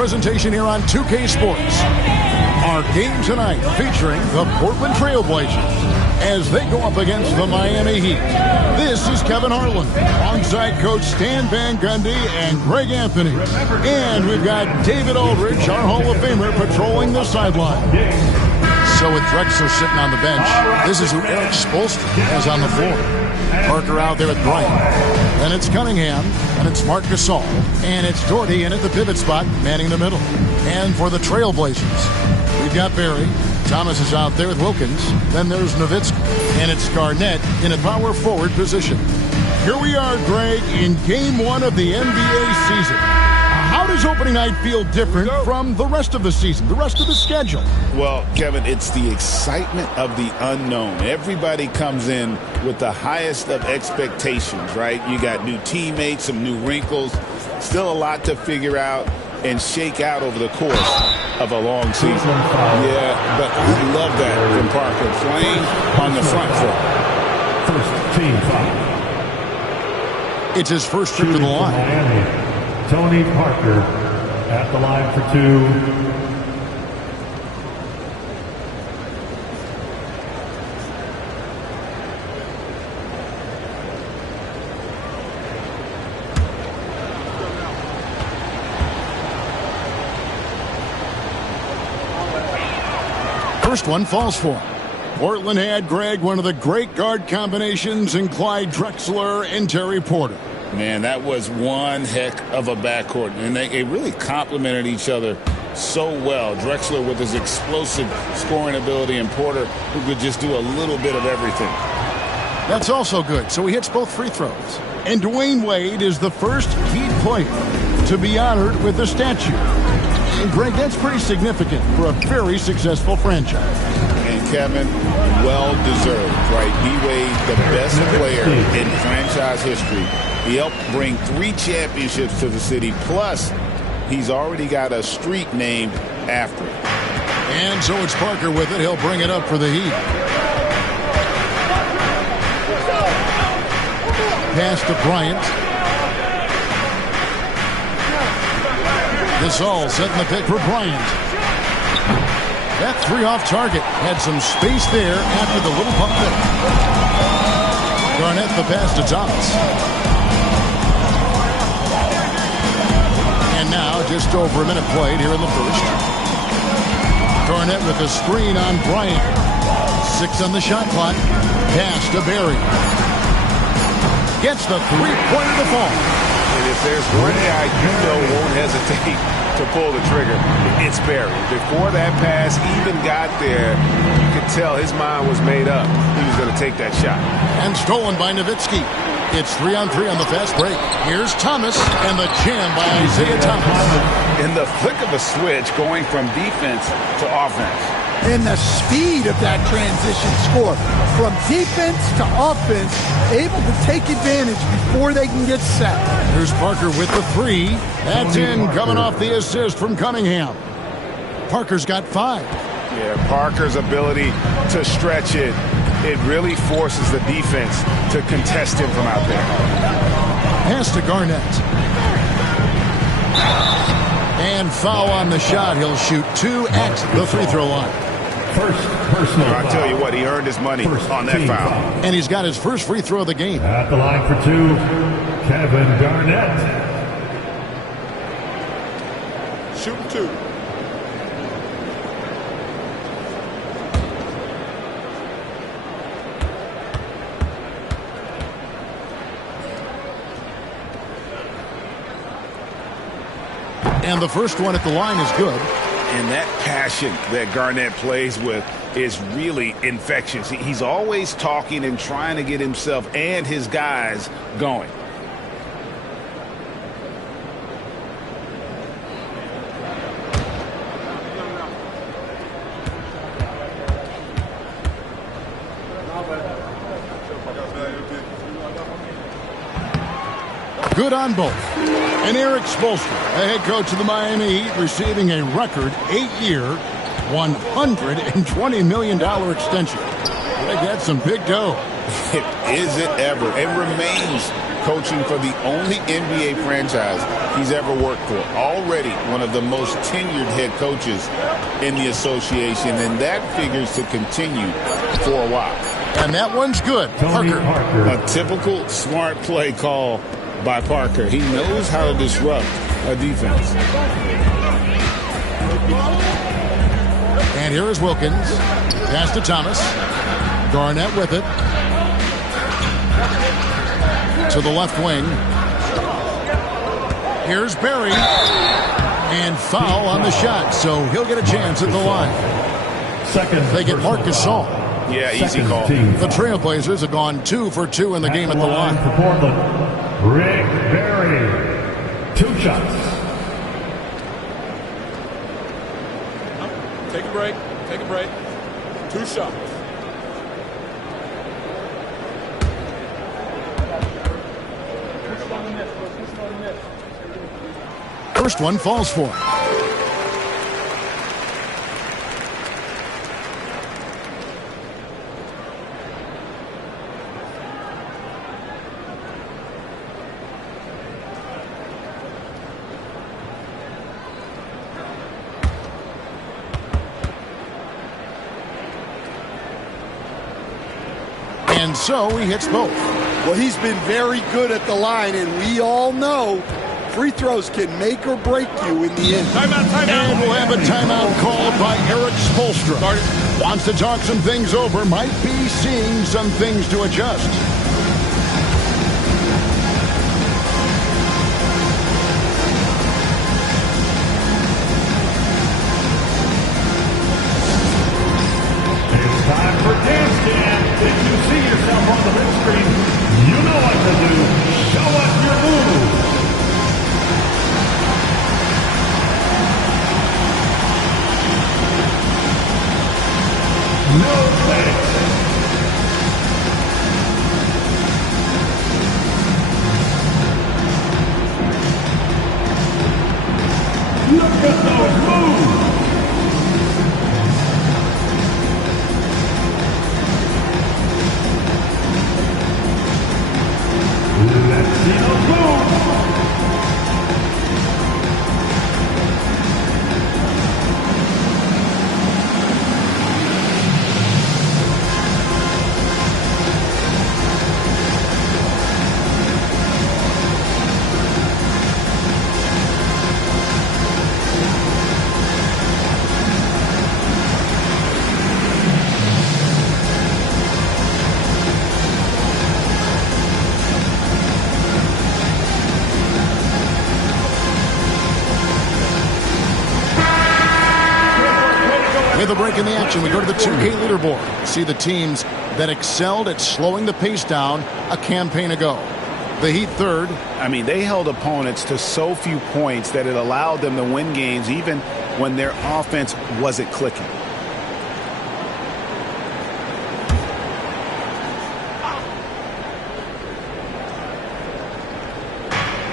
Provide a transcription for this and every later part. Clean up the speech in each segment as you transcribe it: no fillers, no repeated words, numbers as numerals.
presentation here on 2K Sports. Our game tonight featuring the Portland Trail Blazers as they go up against the Miami Heat. This is Kevin Harlan alongside Coach Stan Van Gundy and Greg Anthony. And we've got David Aldridge, our Hall of Famer, patrolling the sideline. So with Drexler sitting on the bench, this is who Eric Spoelstra has on the floor. Parker out there with Bryant. Then it's Cunningham, and it's Marc Gasol, and it's Doherty in at the pivot spot, manning the middle. And for the Trailblazers, we've got Barry. Thomas is out there with Wilkins. Then there's Nowitzki, and it's Garnett in a power forward position. Here we are, Greg, in Game 1 of the NBA season. How does opening night feel different from the rest of the season, the rest of the schedule? Well, Kevin, it's the excitement of the unknown. Everybody comes in with the highest of expectations, right? You got new teammates, some new wrinkles, still a lot to figure out and shake out over the course of a long season. Yeah, but we love that from Parker, playing on the front foot. First team foul. It's his first trip to the line. Tony Parker at the line for two. First one falls for him. Portland had, Greg, one of the great guard combinations in Clyde Drexler and Terry Porter. Man, that was one heck of a backcourt, and they really complemented each other so well. Drexler with his explosive scoring ability, and Porter who could just do a little bit of everything. That's also good, so he hits both free throws. And Dwayne Wade is the first Heat player to be honored with a statue. And, Greg, that's pretty significant for a very successful franchise. And, Kevin, well-deserved, right? D-Wade, the best player in franchise history. He helped bring 3 championships to the city, plus he's already got a street named after him. And so it's Parker with it. He'll bring it up for the Heat. Pass to Bryant. Gasol setting the pick for Bryant. That 3 off target. Had some space there after the little pump fake. Garnett the pass to Thomas. Now, just over a minute played here in the first. Garnett with a screen on Bryant. 6 on the shot clock. Pass to Barry. Gets the three-pointer to fall. And if there's one guy you know won't hesitate to pull the trigger, it's Barry. Before that pass even got there, you could tell his mind was made up. He was going to take that shot. And stolen by Nowitzki. It's 3-on-3 on the fast break. Here's Thomas, and the jam by Isaiah Thomas. In the flick of a switch, going from defense to offense. And the speed of that transition score. From defense to offense, able to take advantage before they can get set. Here's Parker with the 3. That's in, coming off the assist from Cunningham. Parker's got 5. Yeah, Parker's ability to stretch it. It really forces the defense to contest him from out there. Pass to Garnett. And foul on the shot. He'll shoot 2 at the free throw line. First personal foul. I'll tell you what, he earned his money on that foul. And he's got his first free throw of the game. At the line for 2, Kevin Garnett. Shooting 2. And the first one at the line is good. And that passion that Garnett plays with is really infectious. He's always talking and trying to get himself and his guys going. Good on both. And Eric Spoelstra, the head coach of the Miami Heat, receiving a record 8-year, $120 million extension. They got some big dough. Is it ever? It remains coaching for the only NBA franchise he's ever worked for. Already one of the most tenured head coaches in the association, and that figures to continue for a while. And that one's good. Parker. A typical smart play call by Parker. He knows how to disrupt a defense. And here is Wilkins. Pass to Thomas. Garnett with it. To the left wing. Here's Barry. And foul on the shot, so he'll get a chance at the line. They get Marc Gasol. Yeah, easy call. The Trailblazers have gone 2 for 2 in the game at the line. For Portland, Rick Barry. 2 shots. Take a break. Take a break. 2 shots. First one falls for him. And so he hits both. Well, he's been very good at the line, and we all know free throws can make or break you in the end. Timeout. And we'll have a timeout called by Eric Spoelstra. Wants to talk some things over, might be seeing some things to adjust. It's time for Dance Jam. If you see yourself on the big screen, you know what to do. Show us your move. No thanks. Look at those moves. Let's see those moves. With a break in the action, we go to the 2K leaderboard. See the teams that excelled at slowing the pace down a campaign ago. The Heat third. I mean, they held opponents to so few points that it allowed them to win games even when their offense wasn't clicking.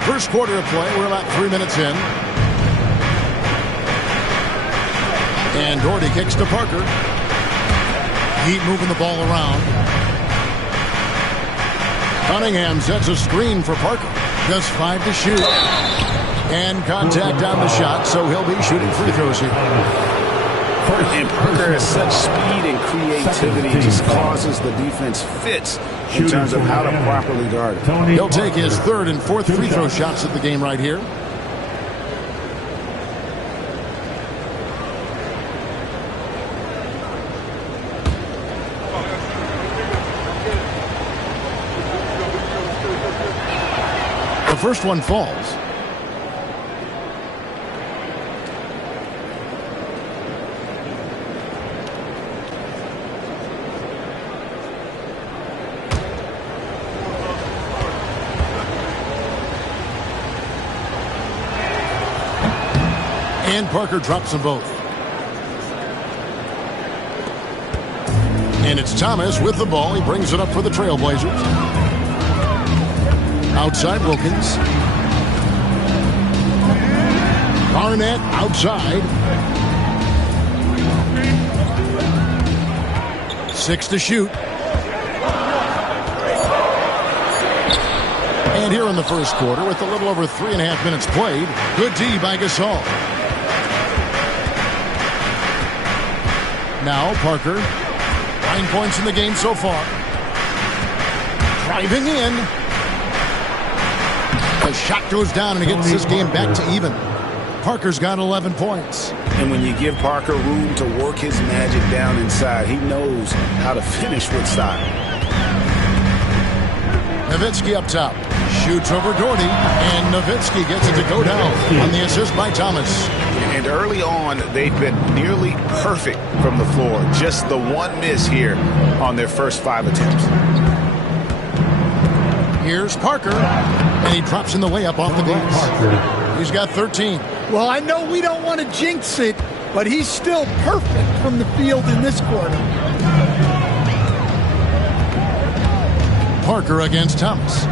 First quarter of play, we're about 3 minutes in. And Doherty kicks to Parker. Heat moving the ball around. Cunningham sets a screen for Parker. Just 5 to shoot. And contact on the shot, so he'll be shooting free throws here. And Parker has such speed and creativity, just causes the defense fits in terms of how to properly guard it. He'll take his 3rd and 4th free throw shots at the game right here. The first one falls. And Parker drops them both. And it's Thomas with the ball. He brings it up for the Trailblazers. Outside Wilkins. Garnett outside. 6 to shoot. And here in the first quarter, with a little over 3.5 minutes played, good D by Gasol. Now Parker, 9 points in the game so far. Driving in. The shot goes down and it gets this game back to even. Parker's got 11 points. And when you give Parker room to work his magic down inside, he knows how to finish with style. Nowitzki up top. Shoots over Doherty, and Nowitzki gets it to go down on the assist by Thomas. And early on, they've been nearly perfect from the floor. Just the one miss here on their first 5 attempts. Here's Parker, and he drops in the layup off the glass. He's got 13. Well, I know we don't want to jinx it, but he's still perfect from the field in this quarter. Parker against Thomas.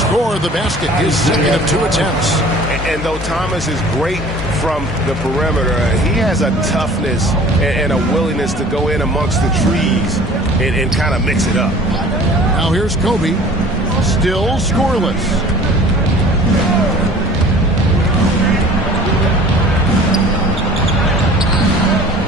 Score the basket, his second of 2 attempts. And though Thomas is great from the perimeter, he has a toughness and a willingness to go in amongst the trees and kind of mix it up. Now here's Kobe, still scoreless.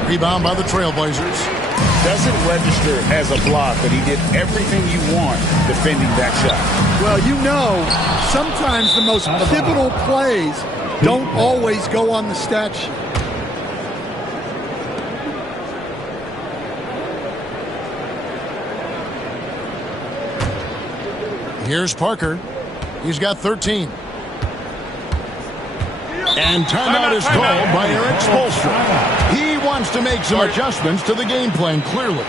Rebound by the Trailblazers. Doesn't register as a block, but he did everything you want defending that shot. Well, you know, sometimes the most pivotal plays don't always go on the stat sheet. Here's Parker. He's got 13. And timeout is called by Eric Spoelstra. He wants to make some adjustments to the game plan, clearly.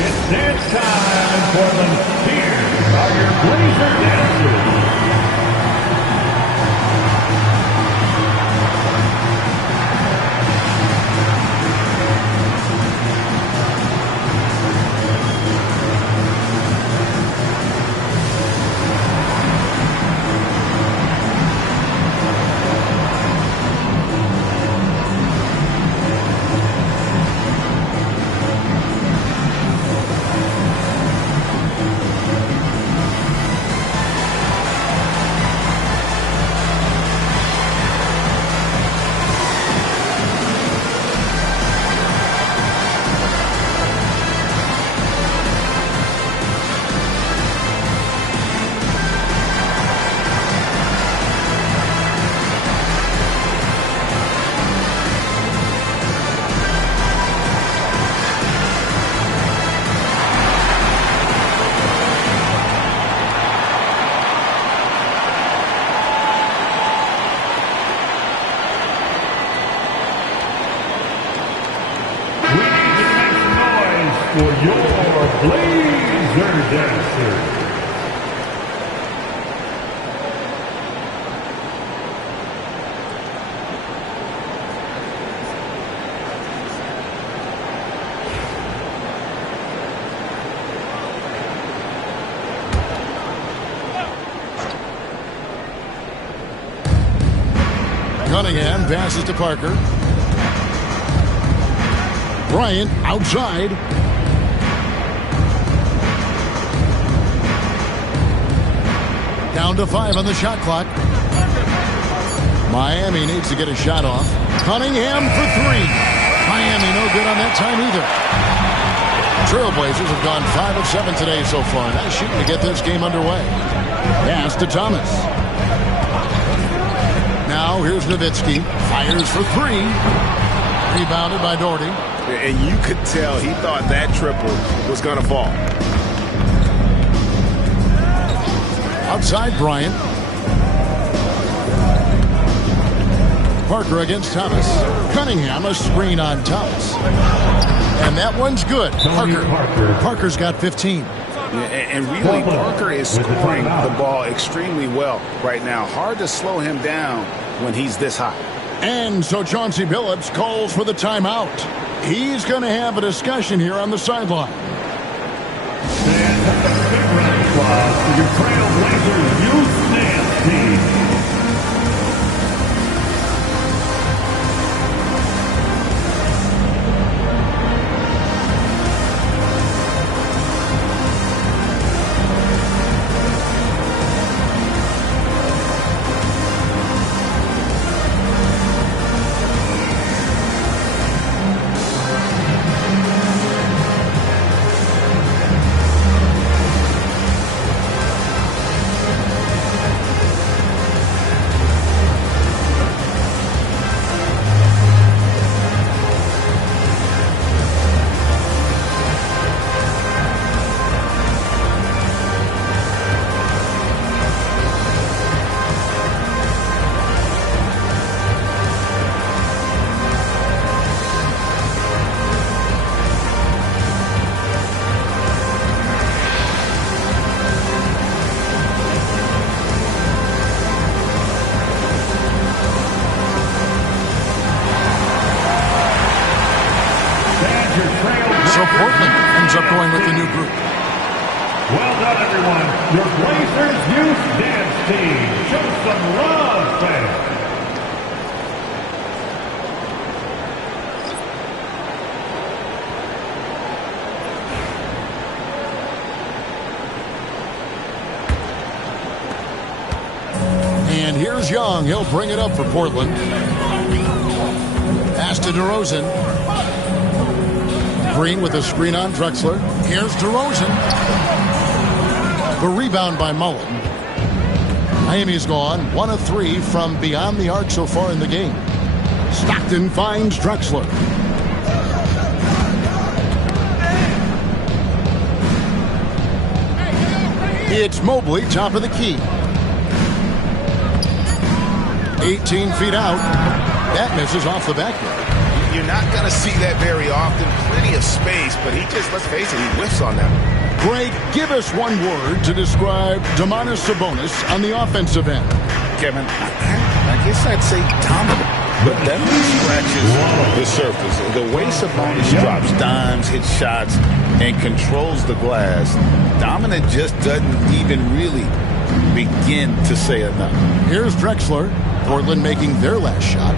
It's dance time in Portland. Here are your Blazer dancers. For your Blazer dancers. Cunningham passes to Parker. Bryant outside. Down to 5 on the shot clock. Miami needs to get a shot off. Cunningham for 3. Miami no good on that time either. Trailblazers have gone 5 of 7 today so far. Nice shooting to get this game underway. Pass to Thomas. Now here's Nowitzki. Fires for 3. Rebounded by Doherty. And you could tell he thought that triple was going to fall. Outside Bryant. Parker against Thomas. Cunningham, a screen on Thomas. And that one's good. Parker's got 15. And really, Parker is scoring the ball extremely well right now. Hard to slow him down when he's this hot. And so Chauncey Billups calls for the timeout. He's going to have a discussion here on the sideline. And the big round applause for your Trailblazers youth dance team. So Portland ends up going with the new group. Well done, everyone. Your Blazers youth dance team. Show some love, fans. And here's Young. He'll bring it up for Portland. Pass to DeRozan. Green with a screen on Drexler. Here's DeRozan. The rebound by Mullen. Miami's gone 1 of 3 from beyond the arc so far in the game. Stockton finds Drexler. It's Mobley, top of the key. 18 feet out. That misses off the backyard. You're not going to see that very often. Plenty of space, but he just, let's face it, he whiffs on that. Greg, give us one word to describe Domantas Sabonis on the offensive end. Kevin, I guess I'd say dominant, but that scratches the surface. The way Sabonis drops dimes, hits shots, and controls the glass, dominant just doesn't even really begin to say enough. Here's Drexler. Portland making their last shot.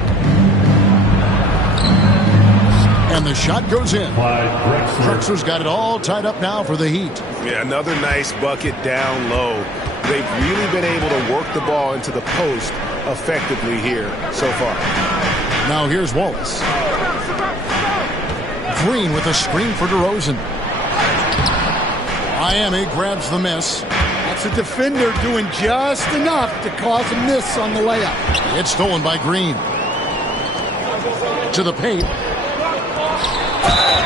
And the shot goes in. Drexler's got it all tied up now for the Heat. Yeah, another nice bucket down low. They've really been able to work the ball into the post effectively here so far. Now here's Wallace. Green with a screen for DeRozan. Miami grabs the miss. That's a defender doing just enough to cause a miss on the layup. It's stolen by Green. To the paint.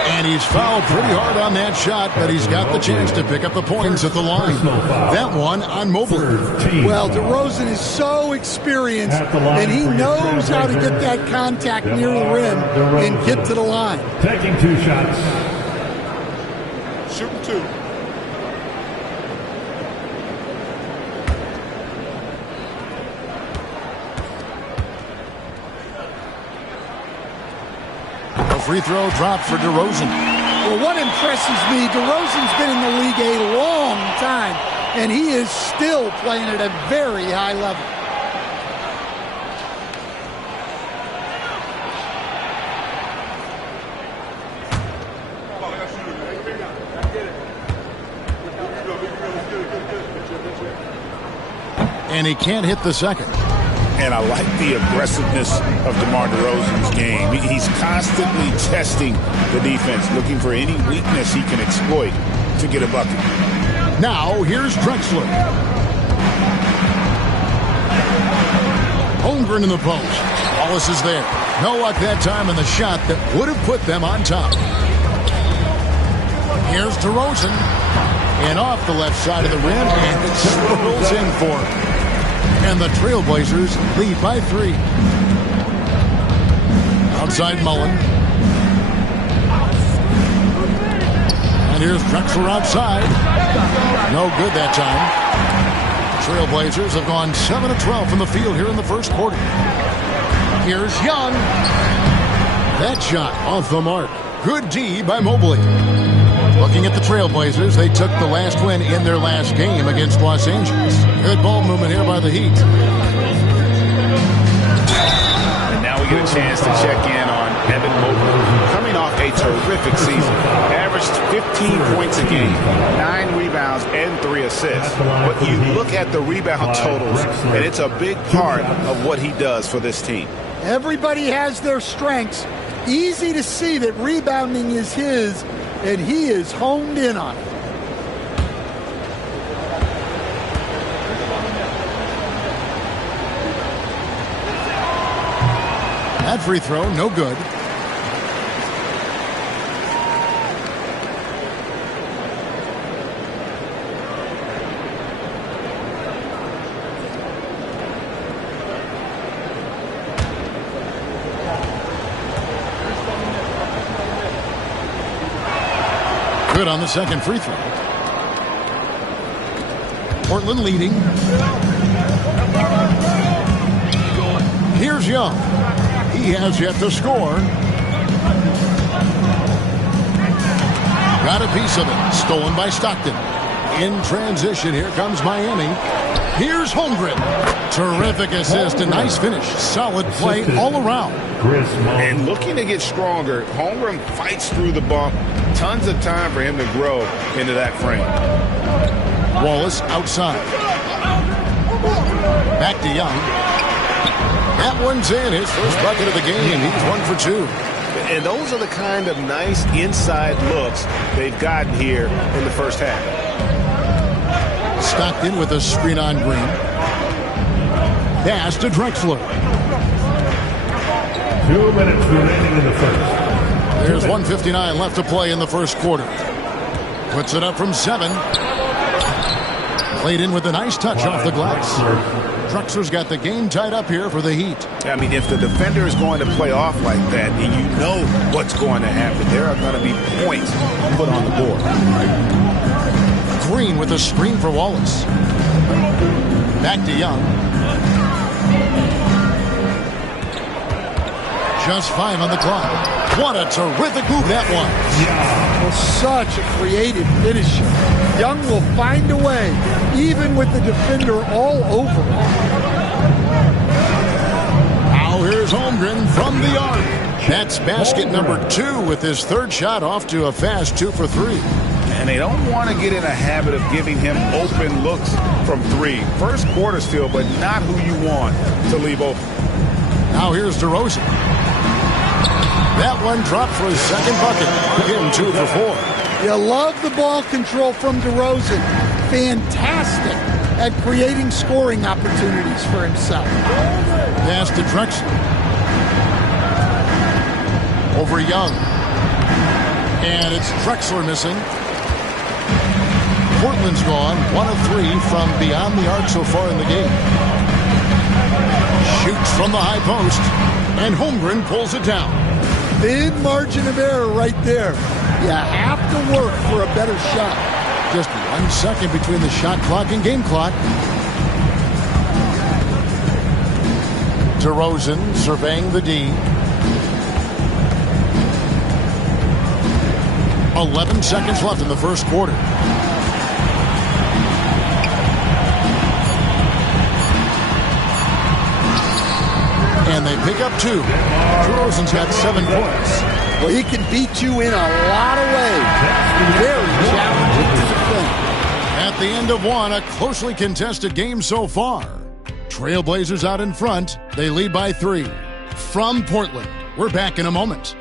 And he's fouled pretty hard on that shot, but he's got the chance to pick up the points at the line. That one on Mobley. Well, DeRozan is so experienced, and he knows how to get that contact near the rim and get to the line. Taking 2 shots. Shooting 2. Free throw drop for DeRozan. Well, what impresses me, DeRozan's been in the league a long time, and he is still playing at a very high level. And he can't hit the second. And I like the aggressiveness of DeMar DeRozan's game. He's constantly testing the defense, looking for any weakness he can exploit to get a bucket. Now, here's Drexler. Holmgren in the post. Wallace is there. No luck that time in the shot that would have put them on top. Here's DeRozan. And off the left side of the rim, and it swirls in for him. And the Trailblazers lead by 3. Outside Mullen. And here's Drexler outside. No good that time. Trailblazers have gone 7 of 12 from the field here in the first quarter. Here's Young. That shot off the mark. Good D by Mobley. Looking at the Trailblazers, they took the last win in their last game against Los Angeles. Good ball movement here by the Heat. And now we get a chance to check in on Evan Mobley. Coming off a terrific season. Averaged 15 points a game, 9 rebounds, and 3 assists. But you look at the rebound totals, and it's a big part of what he does for this team. Everybody has their strengths. Easy to see that rebounding is his, and he is honed in on it. That free throw, no good. Good on the second free throw. Portland leading. Here's Young. He has yet to score. Got a piece of it. Stolen by Stockton. In transition, here comes Miami. Here's Holmgren. Terrific assist. A nice finish. Solid play all around. And looking to get stronger, Holmgren fights through the bump. Tons of time for him to grow into that frame. Wallace outside. Back to Young. That one's in. His first bucket of the game. He's 1 for 2. And those are the kind of nice inside looks they've gotten here in the first half. Stockton with a screen on Green. Pass to Drexler. 2 minutes remaining in the first. There's 1:59 left to play in the first quarter. Puts it up from 7. Played in with a nice touch off the glass. Drexler's got the game tied up here for the Heat. I mean, if the defender is going to play off like that, and you know what's going to happen, there are going to be points put on the board. Green with a screen for Wallace. Back to Young. Just 5 on the clock. What a terrific move that was. Well, such a creative finisher. Young will find a way, even with the defender all over him. Now here's Holmgren from the arc. That's basket number 2 with his third shot off to a fast 2 for 3. And they don't want to get in a habit of giving him open looks from 3. First quarter still, but not who you want to leave open. Now here's DeRozan. That one dropped for his second bucket. Again, 2 for 4. You love the ball control from DeRozan. Fantastic at creating scoring opportunities for himself. Pass to Drexler. Over Young. And it's Drexler missing. Portland's gone 1 of 3 from beyond the arc so far in the game. Shoots from the high post. And Holmgren pulls it down. Thin margin of error right there. You have to work for a better shot. Just 1 second between the shot clock and game clock. DeRozan surveying the D. 11 seconds left in the first quarter. And they pick up 2. DeRozan's got 7 points. Well, he can beat you in a lot of ways. Very challenging to defend. At the end of 1, a closely contested game so far. Trailblazers out in front. They lead by 3. From Portland, we're back in a moment.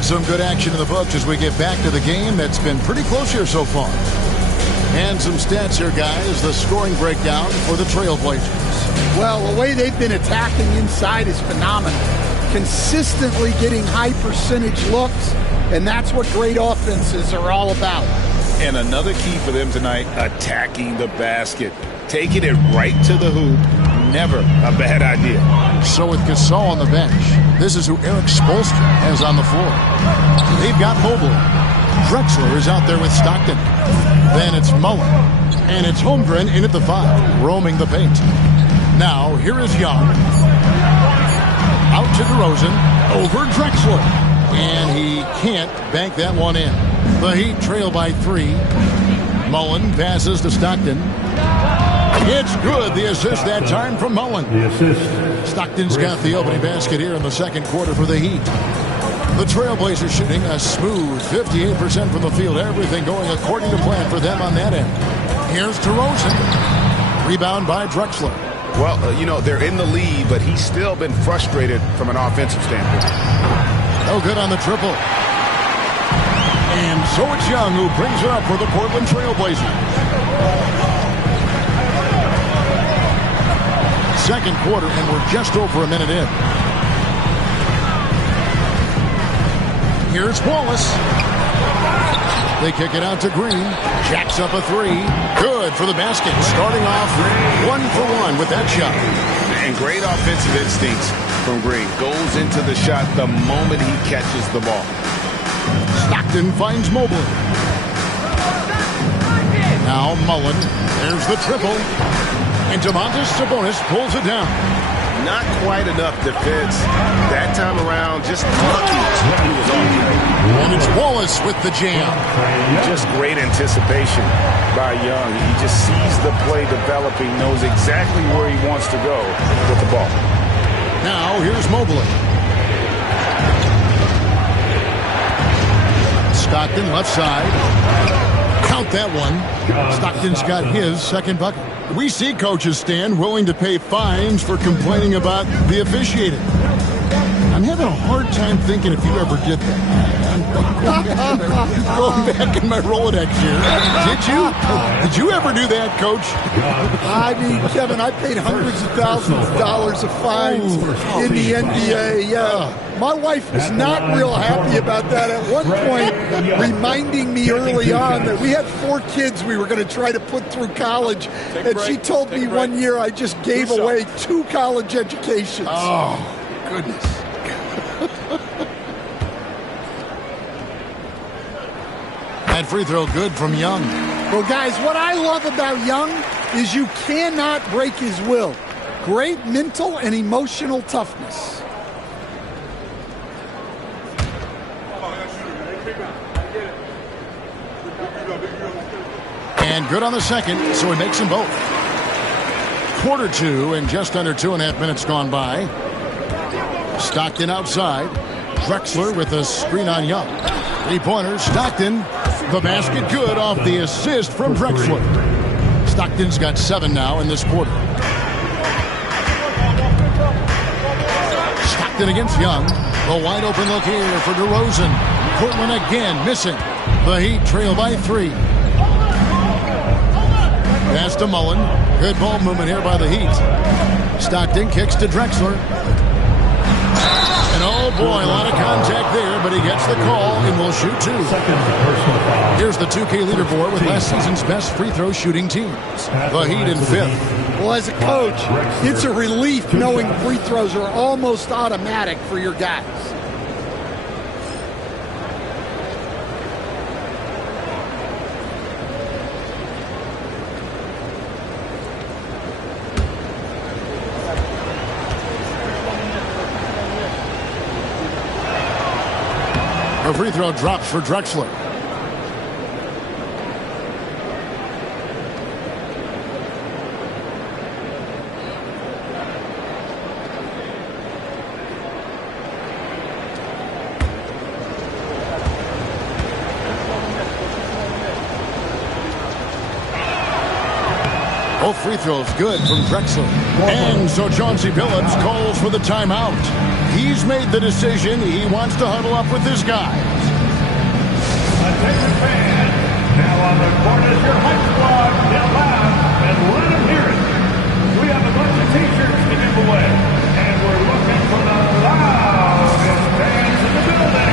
Some good action in the books as we get back to the game that's been pretty close here so far. And some stats here, guys. The scoring breakdown for the Trailblazers. Well, the way they've been attacking inside is phenomenal. Consistently getting high percentage looks, and that's what great offenses are all about. And another key for them tonight, attacking the basket. Taking it right to the hoop, never a bad idea. So with Gasol on the bench, This is who Eric Spoelstra has on the floor. They've got Mobley. Drexler is out there with Stockton. Then it's Mullen. And it's Holmgren in at the 5, roaming the paint. Now, here is Young. Out to DeRozan. Over Drexler. And he can't bank that one in. The Heat trail by 3. Mullen passes to Stockton. It's good. The assist that time from Mullen. The assist. Stockton's got the opening basket here in the second quarter for the Heat. The Trailblazers shooting a smooth 58% from the field. Everything going according to plan for them on that end. Here's DeRozan. Rebound by Drexler. Well, they're in the lead, but he's still been frustrated from an offensive standpoint. No good on the triple. And so it's Young who brings it up for the Portland Trailblazers. Second quarter, and we're just over a minute in. Here's Wallace. They kick it out to Green. Jacks up a 3. Good for the basket. Starting off 1 for 1 with that shot. And great offensive instincts from Green. Goes into the shot the moment he catches the ball. Stockton finds Mobley. Now Mullen. There's the triple. And Domantas Sabonis pulls it down. Not quite enough defense that time around. Just lucky he was on play. And it's Wallace with the jam. Just great anticipation by Young. He just sees the play developing, knows exactly where he wants to go with the ball. Now here's Mobley. Stockton left side. Count that one. Stockton's got his second bucket. We see coaches stand willing to pay fines for complaining about the officiating. I'm having a hard time thinking if you ever did that. Going back in my Rolodex here. Did you ever do that, Coach? I mean, Kevin, I paid hundreds of thousands of dollars of fines in the NBA. Yeah. My wife was not real happy about that at one point, reminding me early on that we had 4 kids we were going to try to put through college. And she told me one year I just gave away 2 college educations. Oh, goodness. That free throw good from Young. Well, guys, what I love about Young is you cannot break his will. Great mental and emotional toughness. And good on the second, so he makes them both. Quarter 2 and just under 2.5 minutes gone by. Stockton outside. Drexler with a screen on Young. 3-pointer, Stockton. The basket good off the assist from Drexler. Stockton's got 7 now in this quarter. Stockton against Young. The wide open look here for DeRozan. Portland again missing. The Heat trail by 3. Pass to Mullen. Good ball movement here by the Heat. Stockton kicks to Drexler. And oh boy, a lot of contact there, but he gets the call and will shoot 2. Here's the 2K leaderboard with last season's best free throw shooting teams. The Heat in 5th. Well, as a coach, it's a relief knowing free throws are almost automatic for your guys. A free throw drops for Drexler. Both free throws good from Drexler. And so Chauncey Billups calls for the timeout. He's made the decision. He wants to huddle up with his guys. Attention fans, now on the court is your hype squad. Yell loud and let them hear it. We have a bunch of t-shirts to give away, and we're looking for the loudest fans in the building.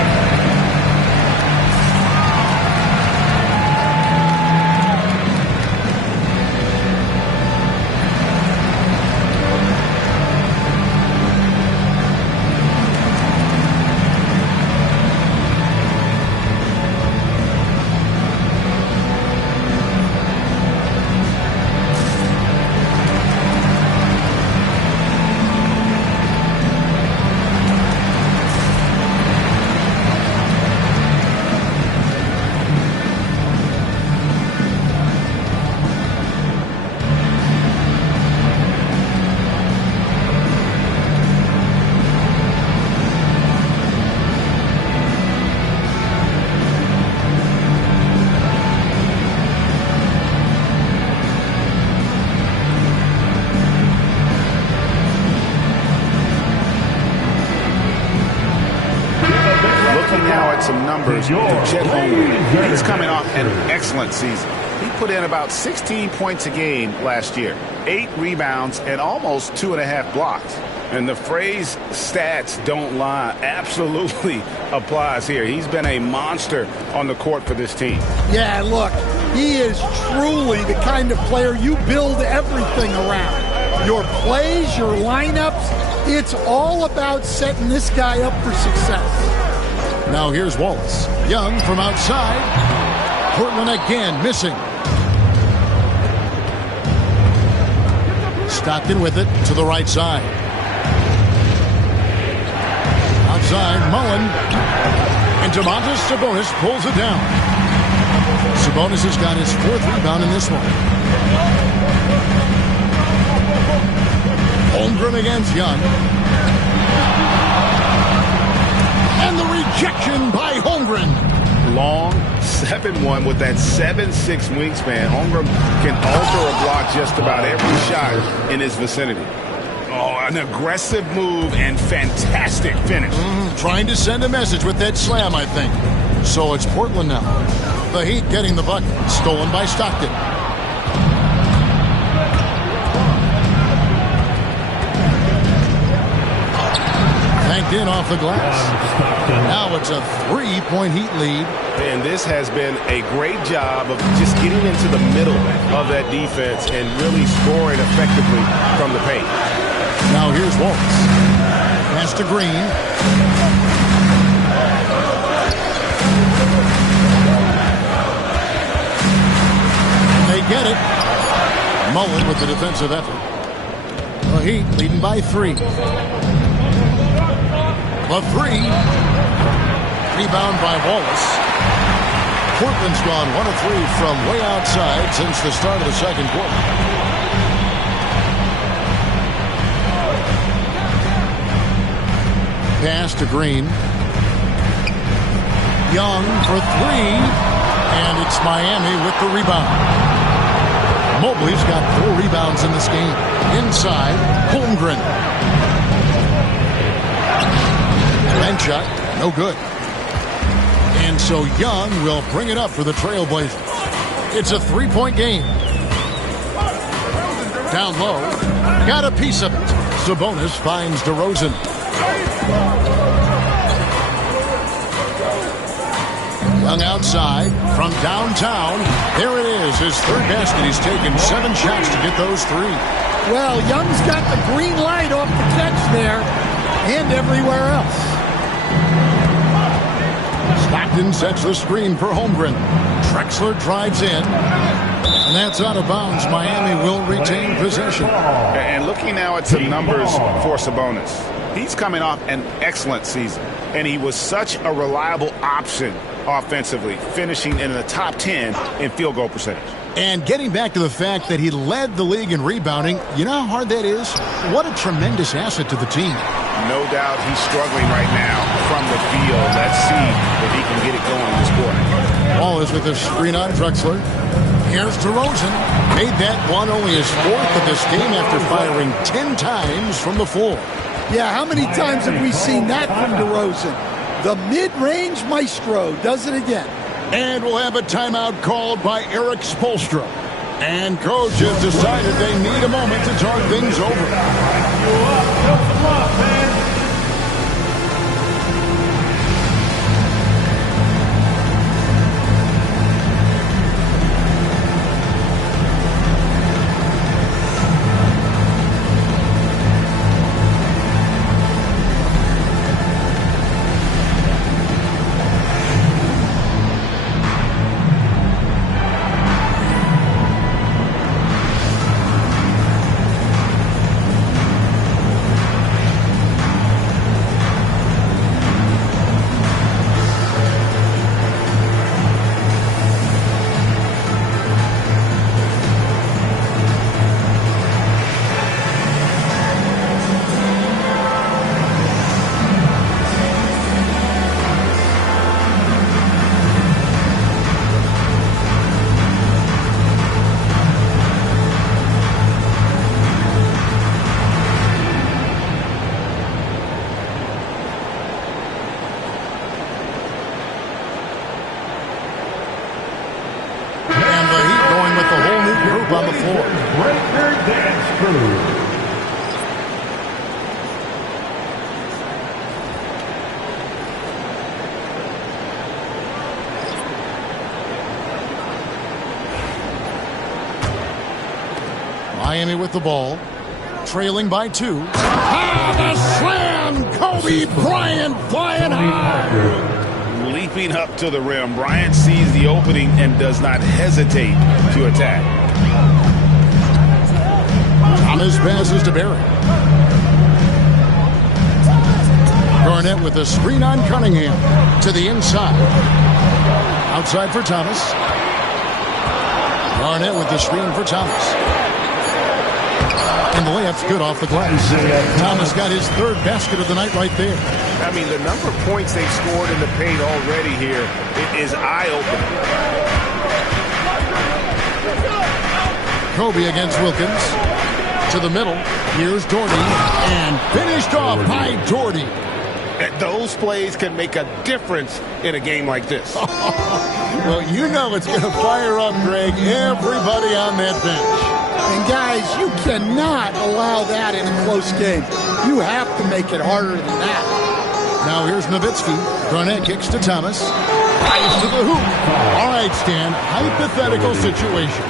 some numbers for Chet Holmgren. He's coming off an excellent season. He put in about 16 points a game last year, 8 rebounds, and almost 2.5 blocks. And the phrase stats don't lie absolutely applies here. He's been a monster on the court for this team. Yeah, look, he is truly the kind of player you build everything around. Your plays, your lineups, it's all about setting this guy up for success. Now here's Wallace. Young from outside. Portland again missing. Stockton with it to the right side. Outside, Mullen. And Domantas Sabonis pulls it down. Sabonis has got his 4th rebound in this one. Holmgren against Young. And the rejection by Holmgren. Long 7'1" with that 7'6" wingspan. Holmgren can alter a block just about every shot in his vicinity. Oh, an aggressive move and fantastic finish. Trying to send a message with that slam, I think. So it's Portland now. The Heat getting the bucket. Stolen by Stockton. Banked in off the glass. Now it's a 3-point Heat lead. And this has been a great job of just getting into the middle of that defense and really scoring effectively from the paint. Now here's Wallace. Pass to Green. They get it. Mullen with the defensive effort. The Heat leading by 3. The 3. Rebound by Wallace. Portland's gone 1 of 3 from way outside since the start of the second quarter. Pass to Green. Young for 3. And it's Miami with the rebound. Mobley's got 4 rebounds in this game. Inside, Holmgren. Bank shot, no good. And so Young will bring it up for the Trailblazers. It's a 3-point game. Down low, got a piece of it. Sabonis finds DeRozan. Young outside from downtown. There it is, his 3rd basket. He's taken 7 shots to get those 3. Well, Young's got the green light off the catch there and everywhere else. Stockton sets the screen for Holmgren. Drexler drives in. And that's out of bounds. Miami will retain possession. And looking now at some numbers for Sabonis. He's coming off an excellent season. And he was such a reliable option offensively, finishing in the top 10 in field goal percentage. And getting back to the fact that he led the league in rebounding, you know how hard that is? What a tremendous asset to the team. No doubt he's struggling right now from the field. Let's see if he can get it going this quarter. Ball is with a screen on Drexler. Here's DeRozan. Made that one only his 4th of this game after firing 10 times from the floor. Yeah, how many times have we seen that from DeRozan? The mid-range maestro does it again. And we'll have a timeout called by Eric Spoelstra. And coach has decided they need a moment to talk things over. Breaker Dance Crew. Miami with the ball, trailing by 2. The slam! Kobe Bryant flying high! Leaping up to the rim, Bryant sees the opening and does not hesitate to attack. Thomas passes to Barry. Garnett with a screen on Cunningham to the inside. Outside for Thomas. Garnett with the screen for Thomas. And the layup's good off the glass. Thomas got his 3rd basket of the night right there. I mean, the number of points they've scored in the paint already here is eye-opening. Kobe against Wilkins. To the middle. Here's Doherty. And finished off by Doherty. Those plays can make a difference in a game like this. Well, you know it's going to fire up, Greg, everybody on that bench. And guys, you cannot allow that in a close game. You have to make it harder than that. Now here's Nowitzki. Garnett kicks to Thomas. Fires to the hoop. All right, Stan. Hypothetical situation.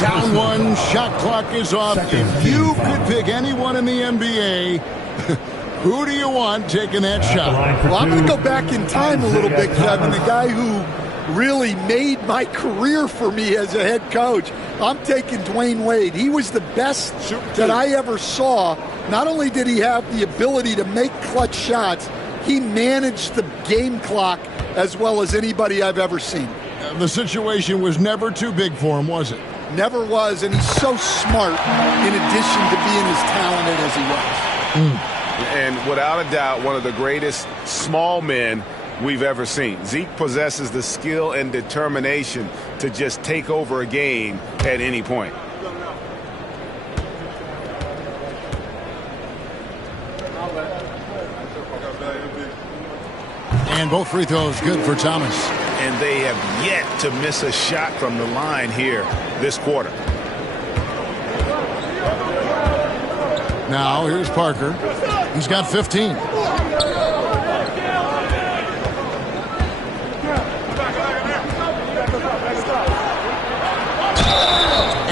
Down 1, shot clock is off. If you could pick anyone in the NBA, who do you want taking that shot? Well, I'm going to go back in time a little bit, Kevin. The guy who really made my career for me as a head coach. I'm taking Dwayne Wade. He was the best that I ever saw. Not only did he have the ability to make clutch shots, he managed the game clock as well as anybody I've ever seen. The situation was never too big for him, was it? Never was, and he's so smart in addition to being as talented as he was. And without a doubt, one of the greatest small men we've ever seen. Zeke possesses the skill and determination to just take over a game at any point. And both free throws good for Thomas. And they have yet to miss a shot from the line here this quarter. Now here's Parker. He's got 15.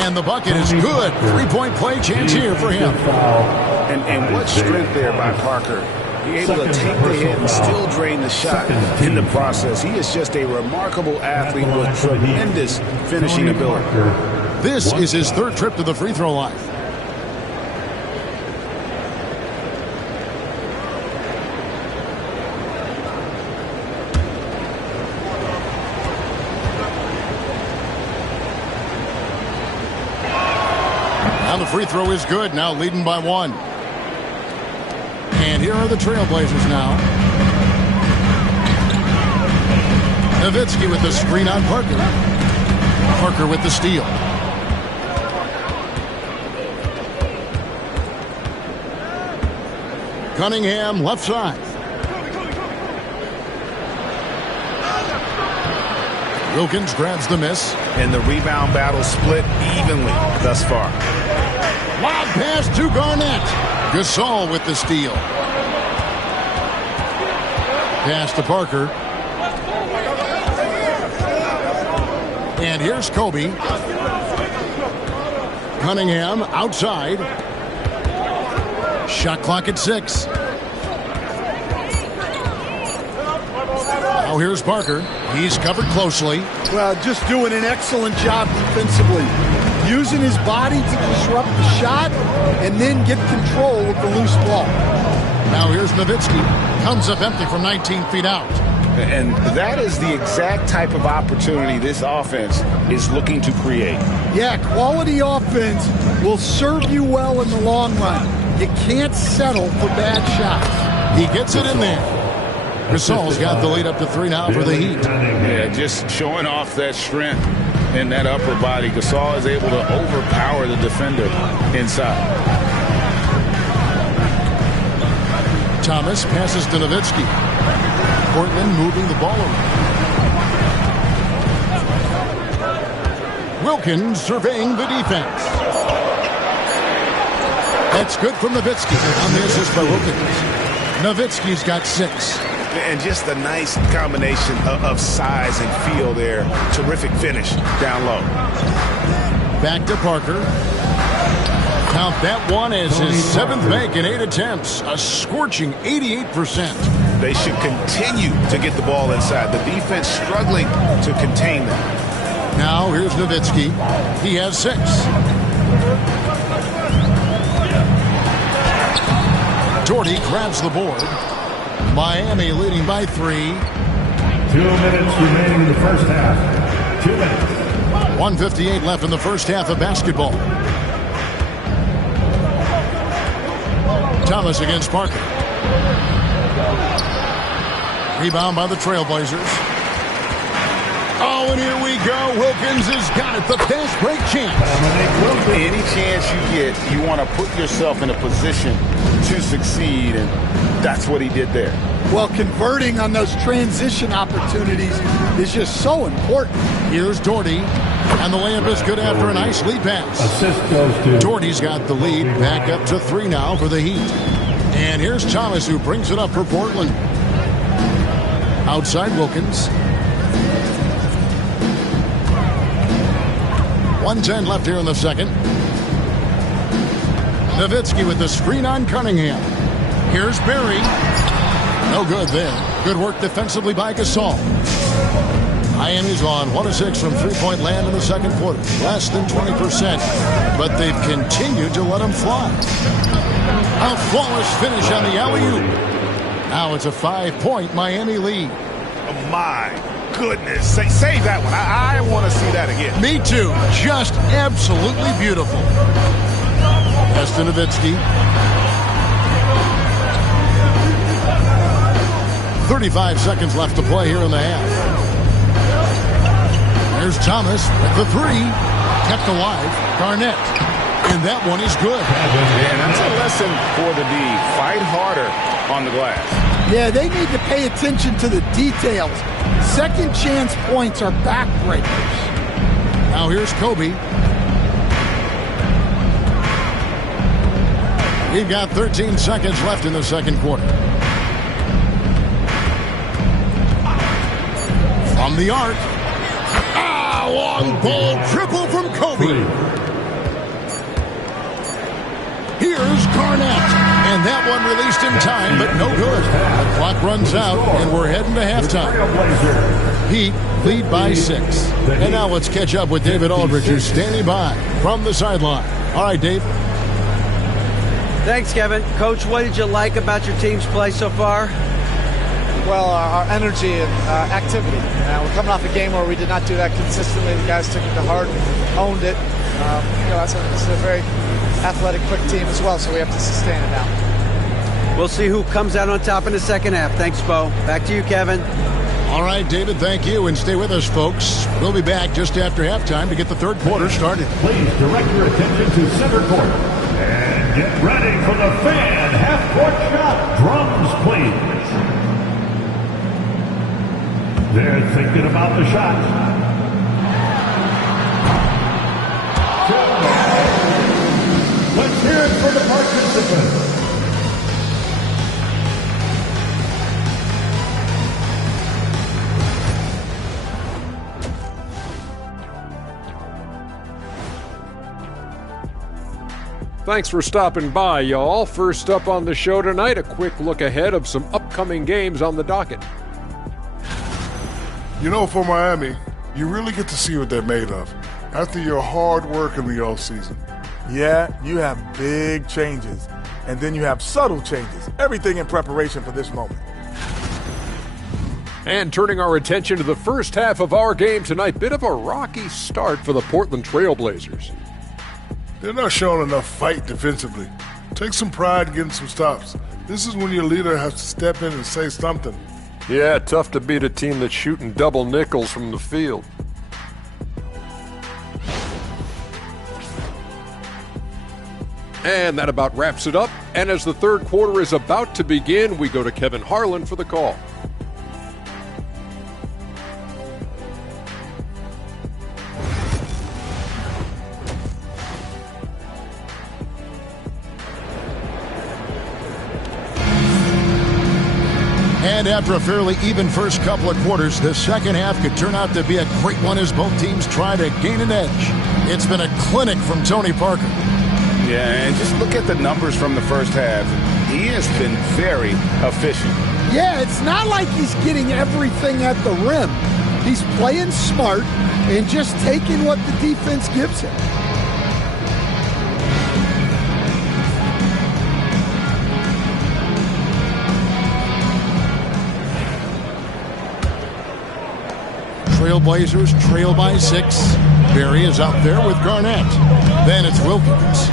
And the bucket is good. 3-point play chance here for him. And what strength there by Parker. He's able to take the hit and still drain the shot in the process. He is just a remarkable athlete with tremendous finishing ability. This is his 3rd trip to the free throw line. Now the free throw is good. Now leading by 1. And here are the Trailblazers now. Nowitzki with the screen on Parker. Parker with the steal. Cunningham left side. Wilkins grabs the miss. And the rebound battle split evenly thus far. Lob pass to Garnett. Gasol with the steal. Pass to Parker. And here's Kobe. Cunningham outside. Shot clock at 6. Now here's Parker. He's covered closely. Well, just doing an excellent job defensively. Using his body to disrupt the shot and then get control of the loose ball. Now here's Nowitzki. Comes up empty from 19 feet out. And that is the exact type of opportunity this offense is looking to create. Yeah, quality offense will serve you well in the long run. You can't settle for bad shots. He gets it in there. Gasol's got the lead up to 3 now for the Heat. Yeah, just showing off that strength in that upper body. Gasol is able to overpower the defender inside. Thomas passes to Nowitzki. Portland moving the ball around. Wilkins surveying the defense. That's good from Nowitzki on the assist by Wilkins. Nowitzki's got 6. And just a nice combination of size and feel there. Terrific finish down low. Back to Parker. Count that one as his 7th make in 8 attempts. A scorching 88%. They should continue to get the ball inside. The defense struggling to contain them. Now here's Nowitzki. He has 6. Doherty grabs the board. Miami leading by 3. 2 minutes remaining in the first half. 2 minutes. 1:58 left in the first half of basketball. Thomas against Parker. Rebound by the Trailblazers. Oh, and here we go. Wilkins has got it. The fast break chance. Any chance you get, you want to put yourself in a position to succeed, and that's what he did there. Well, converting on those transition opportunities is just so important. Here's Doherty, and the layup is good after a nice lead pass. Assist goes to Doherty's got the lead, back up to 3 now for the Heat. And here's Thomas, who brings it up for Portland. Outside Wilkins. 1:10 left here in the second. Nowitzki with the screen on Cunningham. Here's Berry. No good there. Good work defensively by Gasol. Miami's on 1 of 6 from three-point land in the second quarter. Less than 20%, but they've continued to let them fly. A flawless finish on the alley-oop. Now it's a 5-point Miami lead. Oh, my goodness. Save that one. I want to see that again. Me too. Just absolutely beautiful. Pass to Nowitzki. 35 seconds left to play here in the half. There's Thomas at the 3. Kept alive. Garnett. And that one is good. Yeah, that's a lesson for the D. Fight harder on the glass. Yeah, they need to pay attention to the details. Second chance points are backbreakers. Now here's Kobe. We've got 13 seconds left in the second quarter. From the arc. Long ball triple from Kobe. Here's Garnett. And that one released in time, but no good. The clock runs out, and we're heading to halftime. Heat lead by 6. And now let's catch up with David Aldridge, who's standing by from the sideline. All right, Dave. Thanks, Kevin. Coach, what did you like about your team's play so far? Well, our energy and activity. We're coming off a game where we did not do that consistently. The guys took it to heart, owned it. This is a very athletic, quick team as well, so we have to sustain it now. We'll see who comes out on top in the second half. Thanks, Bo. Back to you, Kevin. All right, David, thank you, and stay with us, folks. We'll be back just after halftime to get the third quarter started. Please direct your attention to center court. And get ready for the fan half-court shot. Drums, please. They're thinking about the shot. Let's hear it for the participants. Thanks for stopping by, y'all. First up on the show tonight, a quick look ahead of some upcoming games on the docket. You know, for Miami, you really get to see what they're made of after your hard work in the offseason. Yeah, you have big changes, and then you have subtle changes. Everything in preparation for this moment. And turning our attention to the first half of our game tonight, bit of a rocky start for the Portland Trailblazers. They're not showing enough fight defensively. Take some pride in getting some stops. This is when your leader has to step in and say something. Yeah, tough to beat a team that's shooting double nickels from the field. And that about wraps it up. And as the third quarter is about to begin, we go to Kevin Harlan for the call. And after a fairly even first couple of quarters, the second half could turn out to be a great one as both teams try to gain an edge. It's been a clinic from Tony Parker. Yeah, and just look at the numbers from the first half. He has been very efficient. Yeah, it's not like he's getting everything at the rim. He's playing smart and just taking what the defense gives him. Trailblazers trail by 6. Barry is out there with Garnett. Then it's Wilkins.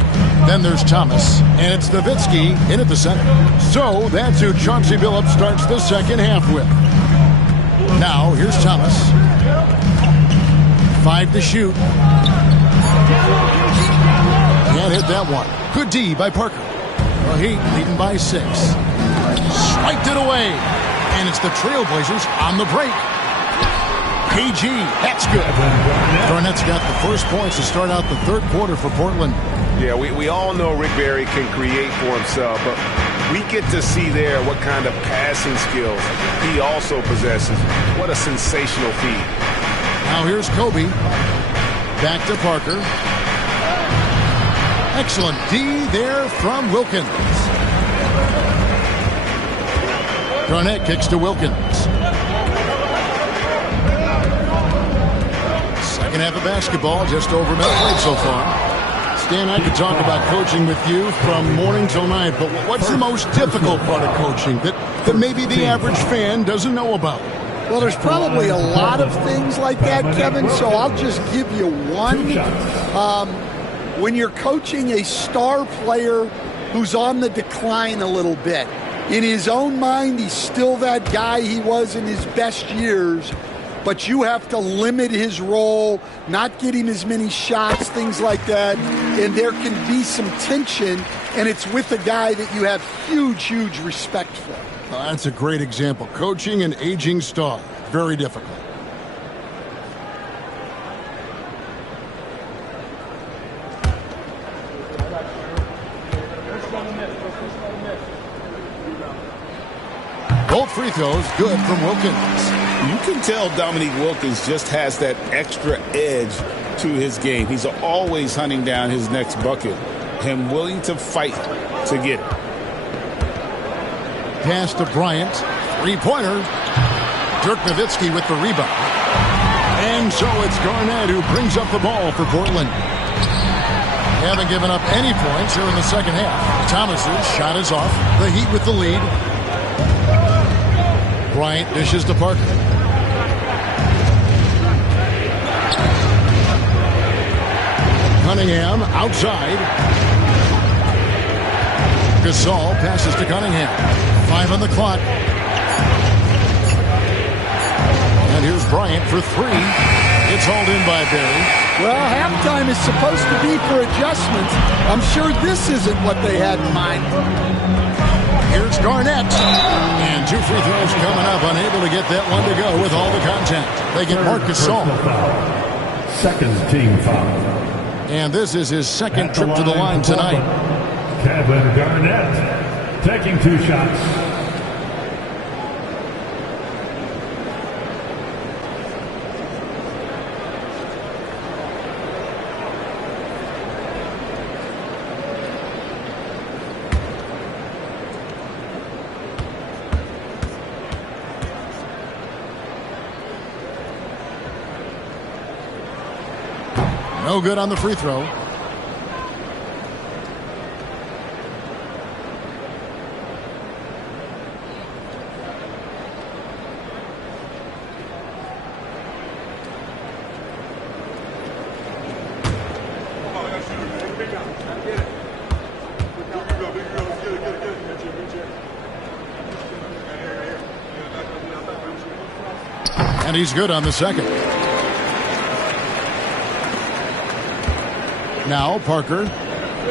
Then there's Thomas. And it's Nowitzki in at the center. So that's who Chauncey Billups starts the second half with. Now here's Thomas. 5 to shoot. Can't hit that one. Good D by Parker. The Heat leading by 6. Swiped it away. And it's the Trailblazers on the break. KG, that's good. Garnett's got the first points to start out the third quarter for Portland. Yeah, we all know Rick Barry can create for himself, but we get to see there what kind of passing skills he also possesses. What a sensational feat. Now here's Kobe. Back to Parker. Excellent D there from Wilkins. Garnett kicks to Wilkins. Second half of basketball, just over a minute played so far. Stan, I could talk about coaching with you from morning till night, but what's the most difficult part of coaching that maybe the average fan doesn't know about? Well, there's probably a lot of things like that, Kevin, so I'll just give you one. When you're coaching a star player who's on the decline a little bit, in his own mind, he's still that guy he was in his best years, but you have to limit his role, not get him as many shots, things like that, and there can be some tension, and it's with a guy that you have huge, huge respect for. That's a great example. Coaching an aging star. Very difficult. Both free throws good from Wilkins. You can tell Dominique Wilkins just has that extra edge to his game. He's always hunting down his next bucket and willing to fight to get it. Pass to Bryant. Three-pointer. Dirk Nowitzki with the rebound. And so it's Garnett who brings up the ball for Portland. They haven't given up any points here in the second half. Thomas's shot is off. The Heat with the lead. Bryant dishes to Parker. Cunningham outside. Gasol passes to Cunningham. 5 on the clock. And here's Bryant for 3. It's hauled in by Barry. Well, halftime is supposed to be for adjustments. I'm sure this isn't what they had in mind. Here's Garnett. And 2 free throws coming up. Unable to get that one to go with all the contact. They get Marc Gasol. Second team foul. And this is his second trip to the line tonight. Kevin Garnett taking 2 shots. No good on the free throw. And he's good on the second. Now Parker,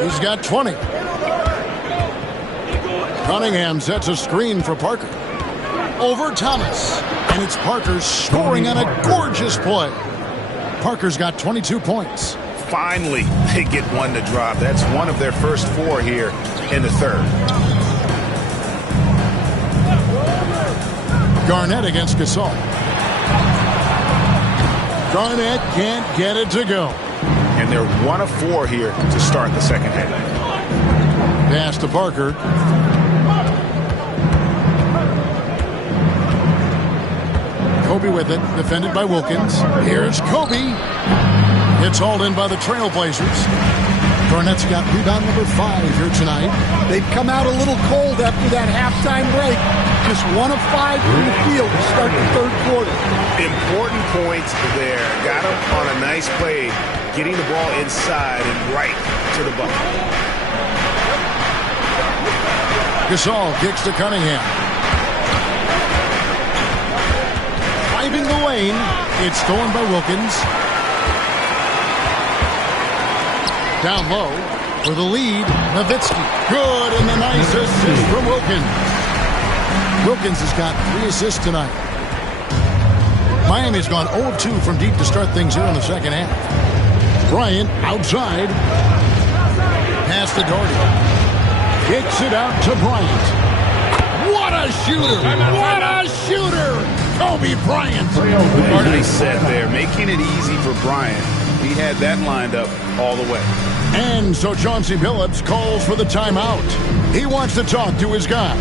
he's got 20. Cunningham sets a screen for Parker. Over Thomas. And it's Parker scoring on a gorgeous play. Parker's got 22 points. Finally, they get one to drop. That's one of their first 4 here in the third. Garnett against Gasol. Garnett can't get it to go. And they're 1 of 4 here to start the second half. Pass to Parker. Kobe with it, defended by Wilkins. Here's Kobe. It's hauled in by the Trailblazers. Garnett's got rebound number 5 here tonight. They've come out a little cold after that halftime break. Just 1 of 5 from the field to start the third quarter. Important points there. Got him on a nice play, getting the ball inside and right to the bucket. Gasol kicks to Cunningham. Driving the lane. It's stolen by Wilkins. Down low for the lead. Nowitzki. Good, and the nice assist from Wilkins. Wilkins has got 3 assists tonight. Miami's gone 0-2 from deep to start things here in the second half. Bryant outside. Pass to Doherty. Kicks it out to Bryant. What a shooter! What a shooter! Kobe Bryant. Nice set there, making it easy for Bryant. He had that lined up all the way. And so Chauncey Billups calls for the timeout. He wants to talk to his guys.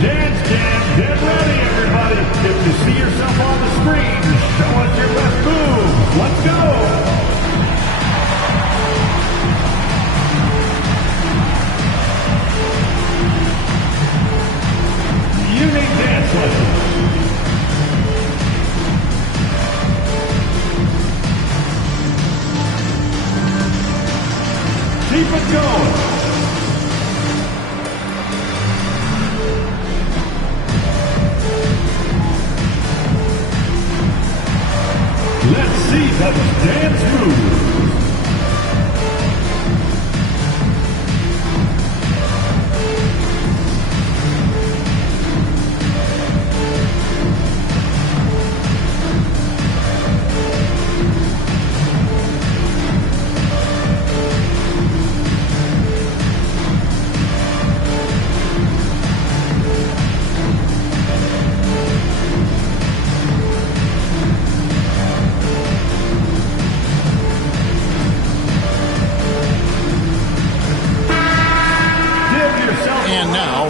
Dance Jam, get ready, everybody. If you see yourself on the screen, show us your best move. Let's go. You need dance lessons. Keep it going. Let's see those dance moves.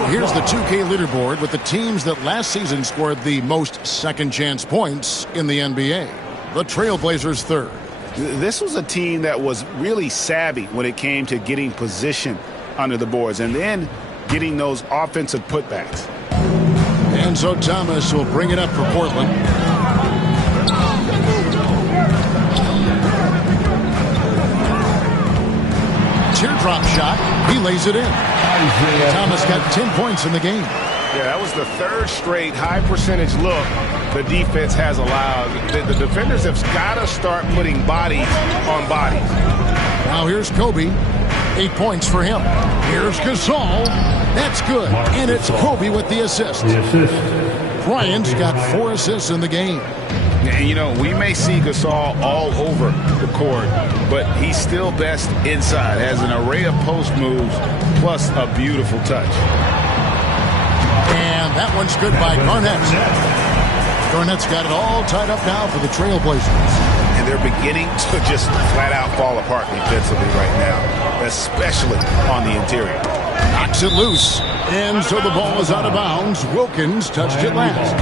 Here's the 2K leaderboard with the teams that last season scored the most second-chance points in the NBA. The Trailblazers third. This was a team that was really savvy when it came to getting position under the boards and then getting those offensive putbacks. And so Thomas will bring it up for Portland. Teardrop shot. He lays it in. Thomas got 10 points in the game. Yeah, that was the 3rd straight high percentage look the defense has allowed. The defenders have got to start putting bodies on bodies. Now here's Kobe. 8 points for him. Here's Gasol. That's good. And it's Kobe with the assist. Bryant's got 4 assists in the game. And, you know, we may see Gasol all over the court, but he's still best inside. Has an array of post moves plus a beautiful touch. And that one's good by Garnett. Garnett's got it all tied up now for the Trailblazers. And they're beginning to just flat out fall apart defensively right now, especially on the interior. Knocks it loose. And so the ball is out of bounds. Wilkins touched it last.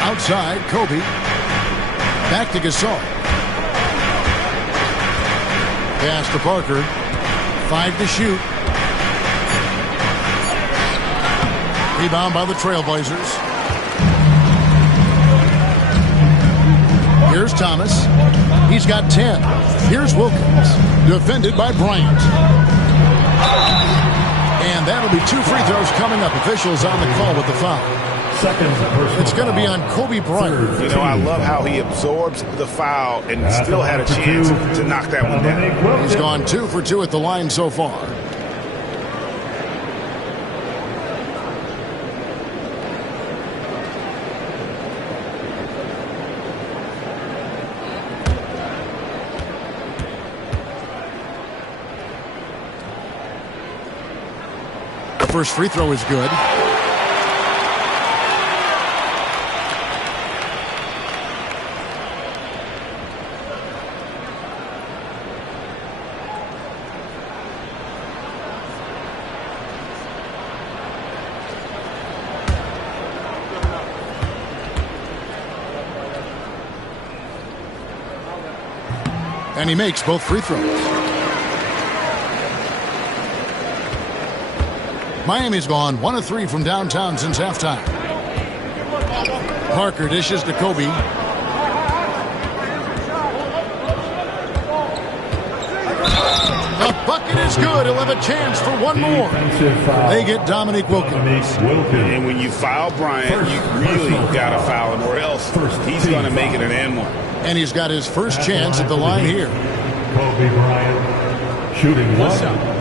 Outside, Kobe. Back to Gasol. Pass to Parker. 5 to shoot. Rebound by the Trailblazers. Here's Thomas. He's got 10. Here's Wilkins. Defended by Bryant. And that'll be 2 free throws coming up. Officials on the call with the foul. It's going to be on Kobe Bryant. You know, I love how he absorbs the foul and still had a chance to knock that one down. He's gone 2 for 2 at the line so far. first free throw is good. And he makes both free throws. Miami's gone 1 of 3 from downtown since halftime. Parker dishes to Kobe. The bucket is good. He'll have a chance for one more. They get Dominique Wilkins. And when you foul Bryant, you really got to foul him, or else he's going to make it an N1. And he's got his first chance at the line here. Kobe Bryant shooting one.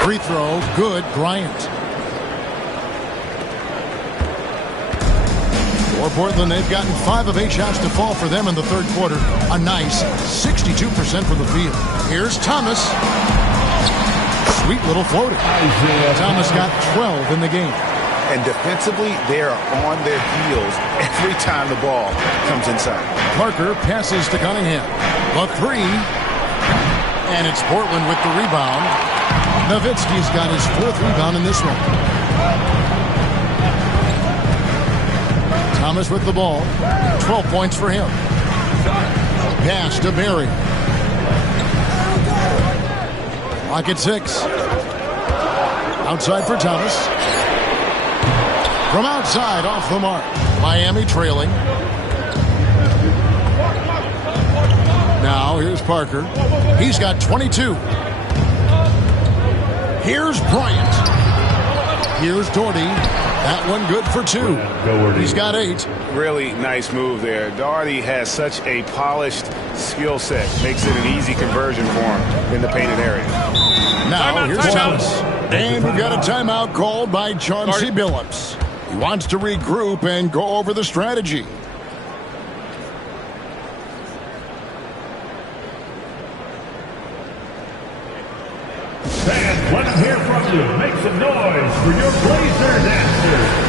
Free throw, good, Bryant. For Portland, they've gotten 5 of 8 shots to fall for them in the third quarter. A nice 62% from the field. Here's Thomas. Sweet little floater. Thomas got 12 in the game. And defensively, they are on their heels every time the ball comes inside. Parker passes to Cunningham. The 3. And it's Portland with the rebound. Nowitzki's got his 4th rebound in this one. Thomas with the ball. 12 points for him. Pass to Berry. Clock at 6. Outside for Thomas. From outside, off the mark. Miami trailing. Now, here's Parker. He's got 22. Here's Bryant. Here's Doherty. That one good for 2. He's got 8. Really nice move there. Doherty has such a polished skill set. Makes it an easy conversion for him in the painted area. Now, here's Thomas. And we've got a timeout called by Chauncey Billups. He wants to regroup and go over the strategy. Fans, let them hear from you. Make some noise for your Blazer dancers.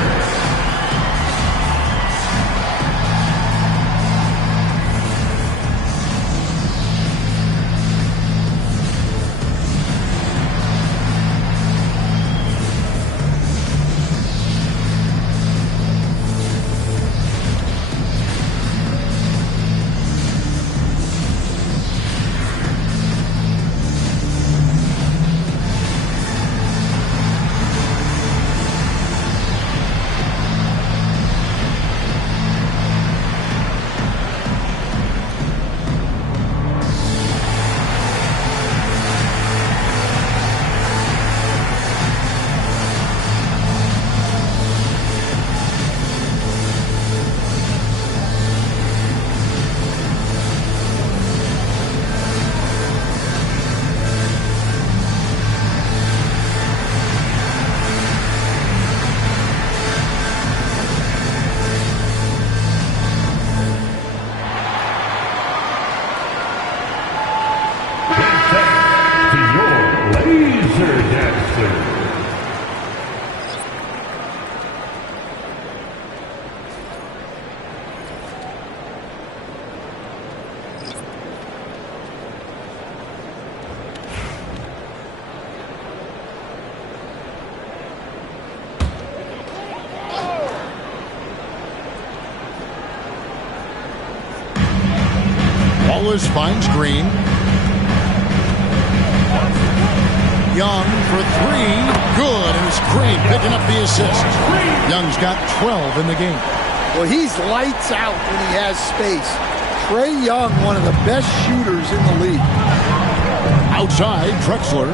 Wallace finds Green. Young for 3. Good. And it's Green picking up the assist. Young's got 12 in the game. Well, he's lights out when he has space. Trae Young, one of the best shooters in the league. Outside, Drexler.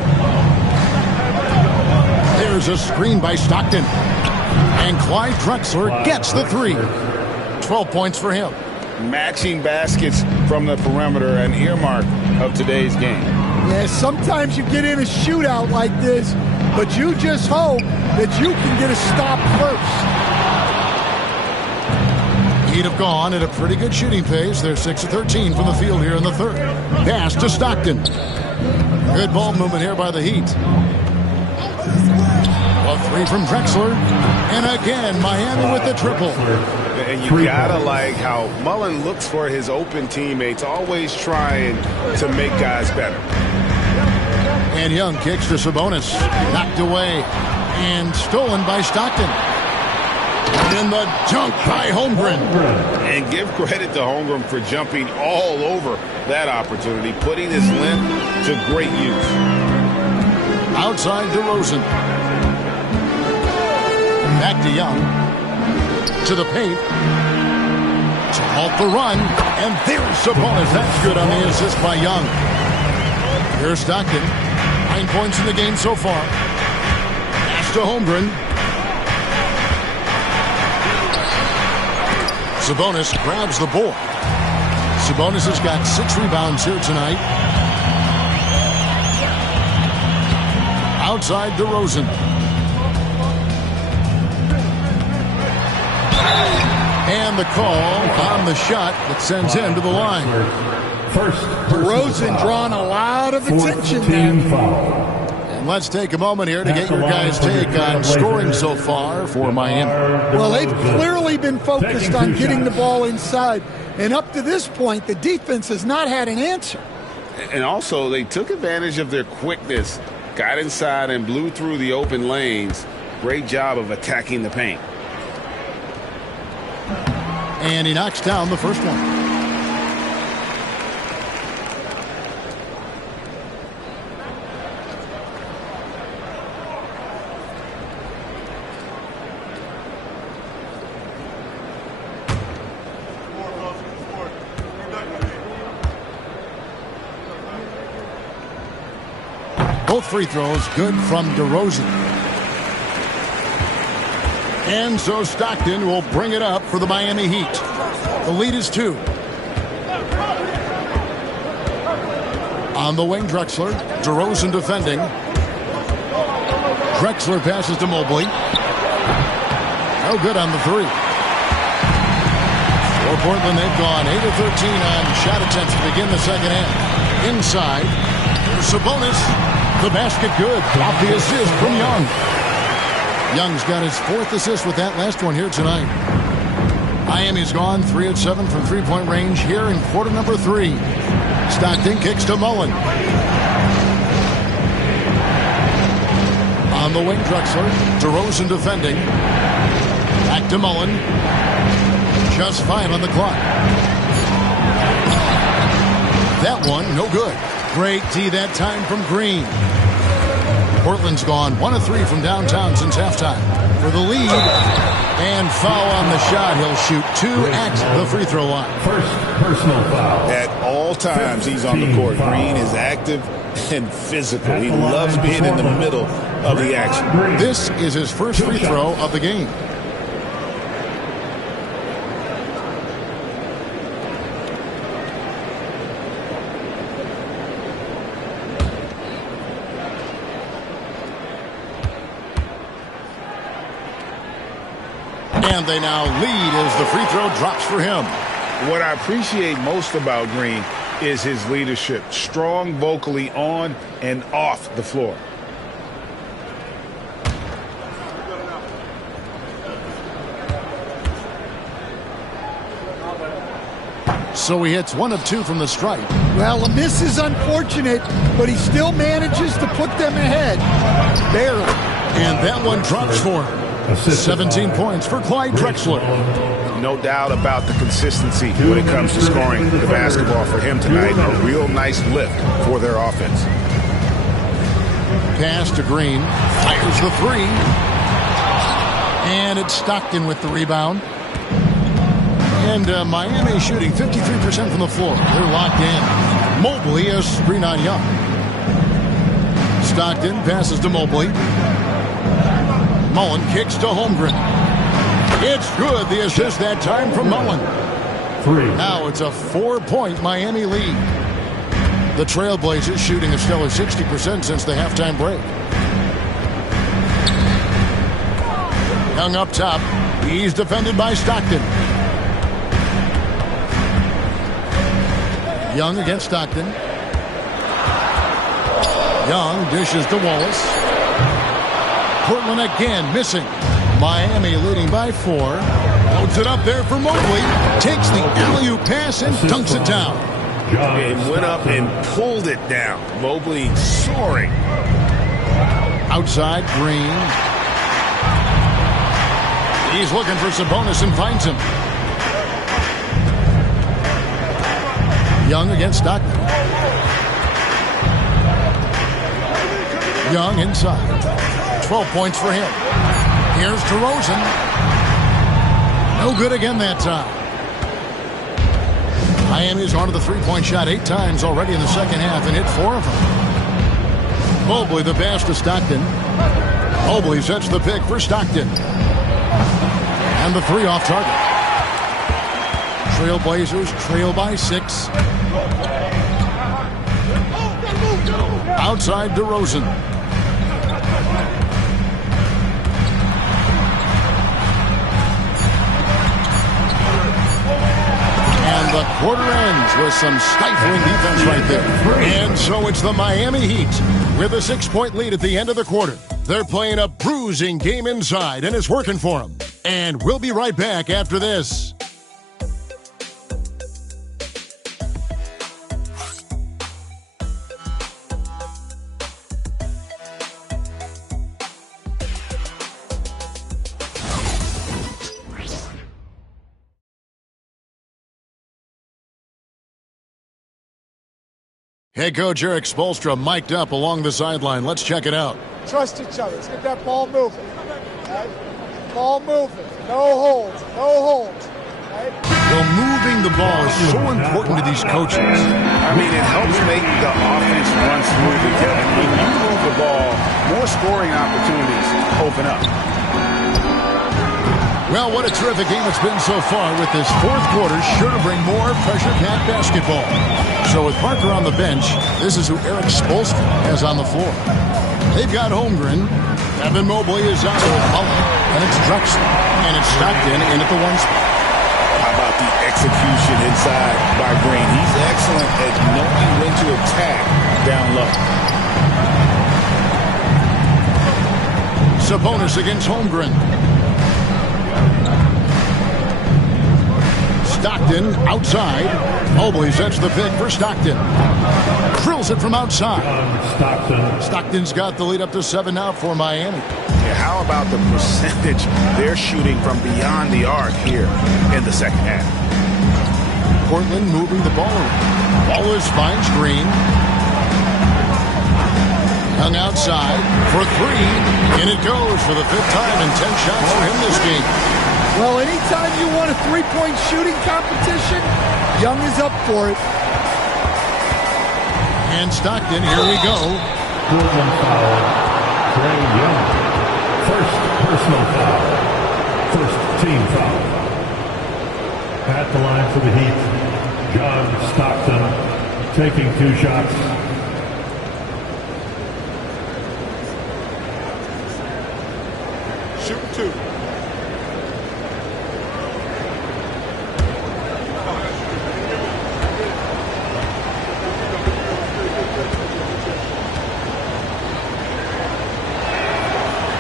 There's a screen by Stockton. And Clyde Drexler gets the 3. 12 points for him. Matching baskets from the perimeter, an earmark of today's game. Yeah, sometimes you get in a shootout like this, but you just hope that you can get a stop first. Heat have gone at a pretty good shooting pace. They're 6 of 13 from the field here in the third. Pass to Stockton. Good ball movement here by the Heat. A three from Drexler. And again, Miami with the triple. And you gotta like how Mullen looks for his open teammates, always trying to make guys better. And Young kicks to Sabonis. Knocked away. And stolen by Stockton. And the dunk by Holmgren. And give credit to Holmgren for jumping all over that opportunity, putting his length to great use. Outside DeRozan. Back to Young. To the paint. To halt the run. And there's Sabonis. That's good on the assist by Young. Here's Stockton. 9 points in the game so far. Pass to Holmgren. Sabonis grabs the ball. Sabonis has got 6 rebounds here tonight. Outside DeRozan. And the call on the shot that sends him to the line. DeRozan drawing a lot of attention there. And let's take a moment here to get your guys' take on scoring so far for Miami. Well, they've clearly been focused on getting the ball inside. And up to this point, the defense has not had an answer. And also, they took advantage of their quickness, got inside and blew through the open lanes. Great job of attacking the paint. And he knocks down the first one. Both free throws good from DeRozan. And so Stockton will bring it up for the Miami Heat. The lead is 2. On the wing, Drexler. DeRozan defending. Drexler passes to Mobley. No good on the 3. For Portland, they've gone 8 of 13 on shot attempts to begin the second half. Inside, there's Sabonis. The basket good. Off the assist from Young. Young's got his 4th assist with that last one here tonight. Miami's gone 3 of 7 from three-point range here in quarter number 3. Stockton kicks to Mullen. On the wing, Drexler. DeRozan defending. Back to Mullen. Just 5 on the clock. That one, no good. Great D that time from Green. Portland's gone 1 of 3 from downtown since halftime. For the lead, and foul on the shot. He'll shoot 2 at the free throw line. First personal foul. At all times, he's on the court. Green is active and physical. He loves being in the middle of the action. This is his first free throw of the game. And they now lead as the free throw drops for him. What I appreciate most about Green is his leadership. Strong vocally on and off the floor. So he hits 1 of 2 from the stripe. Well, a miss is unfortunate, but he still manages to put them ahead. Barely. And that one drops for him. 17 points for Clyde Drexler. No doubt about the consistency when it comes to scoring the basketball for him tonight. A real nice lift for their offense. Pass to Green. Fires the 3. And it's Stockton with the rebound. And Miami shooting 53% from the floor. They're locked in. Mobley has screen on Young. Stockton passes to Mobley. Mullen kicks to Holmgren. It's good. The assist that time from Mullen. 3. Now it's a 4-point Miami lead. The Trailblazers shooting a stellar 60% since the halftime break. Young up top. He's defended by Stockton. Young against Stockton. Young dishes to Wallace. Portland again missing. Miami leading by 4. Loads it up there for Mobley. Takes the alley-oop pass and dunks it down. And went up and pulled it down. Mobley soaring. Outside, Green. He's looking for Sabonis and finds him. Young against Stockton. Young inside. 12 points for him. Here's DeRozan. No good again that time. Miami's on to the three-point shot 8 times already in the second half and hit 4 of them. Mobley the pass to Stockton. Mobley sets the pick for Stockton. And the 3 off target. Trailblazers trail by 6. Outside DeRozan. And the quarter ends with some stifling defense right there. And so it's the Miami Heat with a 6-point lead at the end of the quarter. They're playing a bruising game inside, and it's working for them. And we'll be right back after this. Head coach Eric Spoelstra mic'd up along the sideline. Let's check it out. Trust each other. Let's get that ball moving. Right? Ball moving. No holds. No holds. Right? Well, moving the ball is so important to these coaches. I mean, it helps make the offense run smoothly, Kevin. When you move the ball, more scoring opportunities open up. Well, what a terrific game it's been so far, with this fourth quarter sure to bring more pressure-packed basketball. So with Parker on the bench, this is who Eric Spoelstra has on the floor. They've got Holmgren. Evan Mobley is out with Mullen. And it's Drexler. And it's Stockton in at the 1 spot. How about the execution inside by Green? He's excellent at knowing when to attack down low. Sabonis against Holmgren. Stockton outside. Mobley sets the pick for Stockton. Drills it from outside. Stockton's got the lead up to 7 now for Miami. Yeah, how about the percentage they're shooting from beyond the arc here in the second half? Portland moving the ball around. Wallace finds Green. Young outside for 3. And it goes for the 5th time in 10 shots for him this game. Well, anytime you want a three-point shooting competition, Young is up for it. And Stockton, here we go. Portland foul. Trey Young. First personal foul. First team foul. At the line for the Heat, John Stockton taking 2 shots. Shoot 2.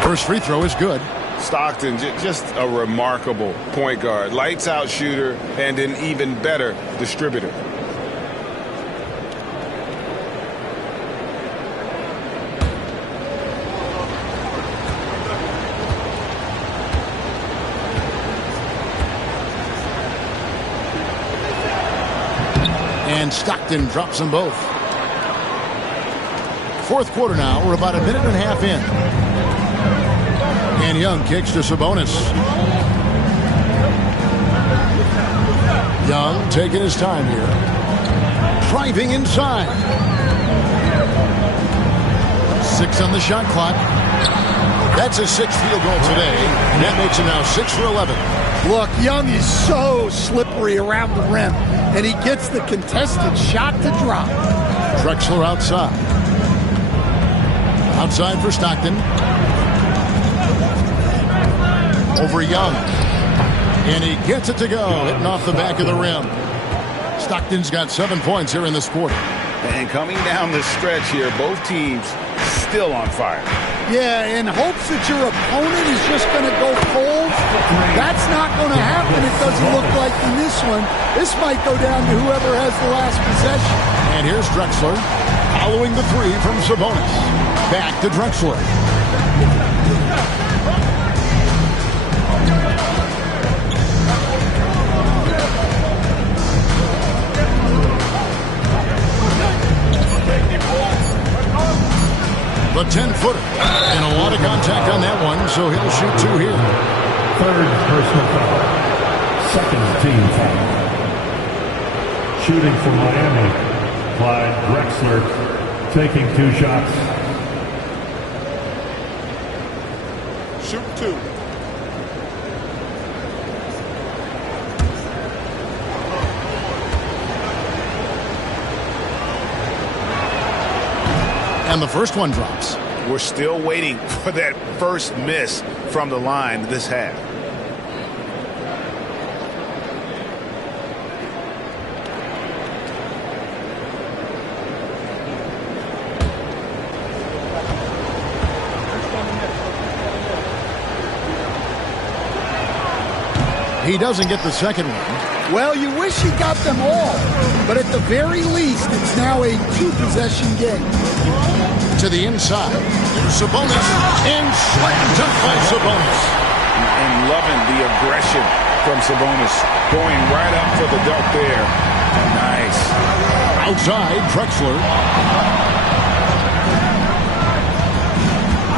First free throw is good. Stockton, just a remarkable point guard. Lights out shooter and an even better distributor. And Stockton drops them both. Fourth quarter now. We're about a minute and a half in. And Young kicks to Sabonis. Young taking his time here. Driving inside. 6 on the shot clock. That's his 6th field goal today. And that makes him now 6 for 11. Look, Young is so slippery around the rim. And he gets the contested shot to drop. Drexler outside. Outside for Stockton. Over Young. And he gets it to go. Hitting off the back of the rim. Stockton's got 7 points here in this quarter. And coming down the stretch here, both teams still on fire. Yeah, in hopes that your opponent is just going to go cold. That's not going to happen. It doesn't look like in this one. This might go down to whoever has the last possession. And here's Drexler following the three from Sabonis. Back to Drexler. The 10-footer. And a lot of contact on that one, so he'll shoot 2 here. Third personal foul. Second team foul. Shooting for Miami, Clyde Drexler taking 2 shots. Shoot 2. And the first one drops. We're still waiting for that first miss from the line this half. He doesn't get the second one. Well, you wish he got them all, but at the very least, it's now a 2-possession game. To the inside. Sabonis, and slammed up by Sabonis. And loving the aggression from Sabonis. Going right up for the dunk there. Nice. Outside, Drexler.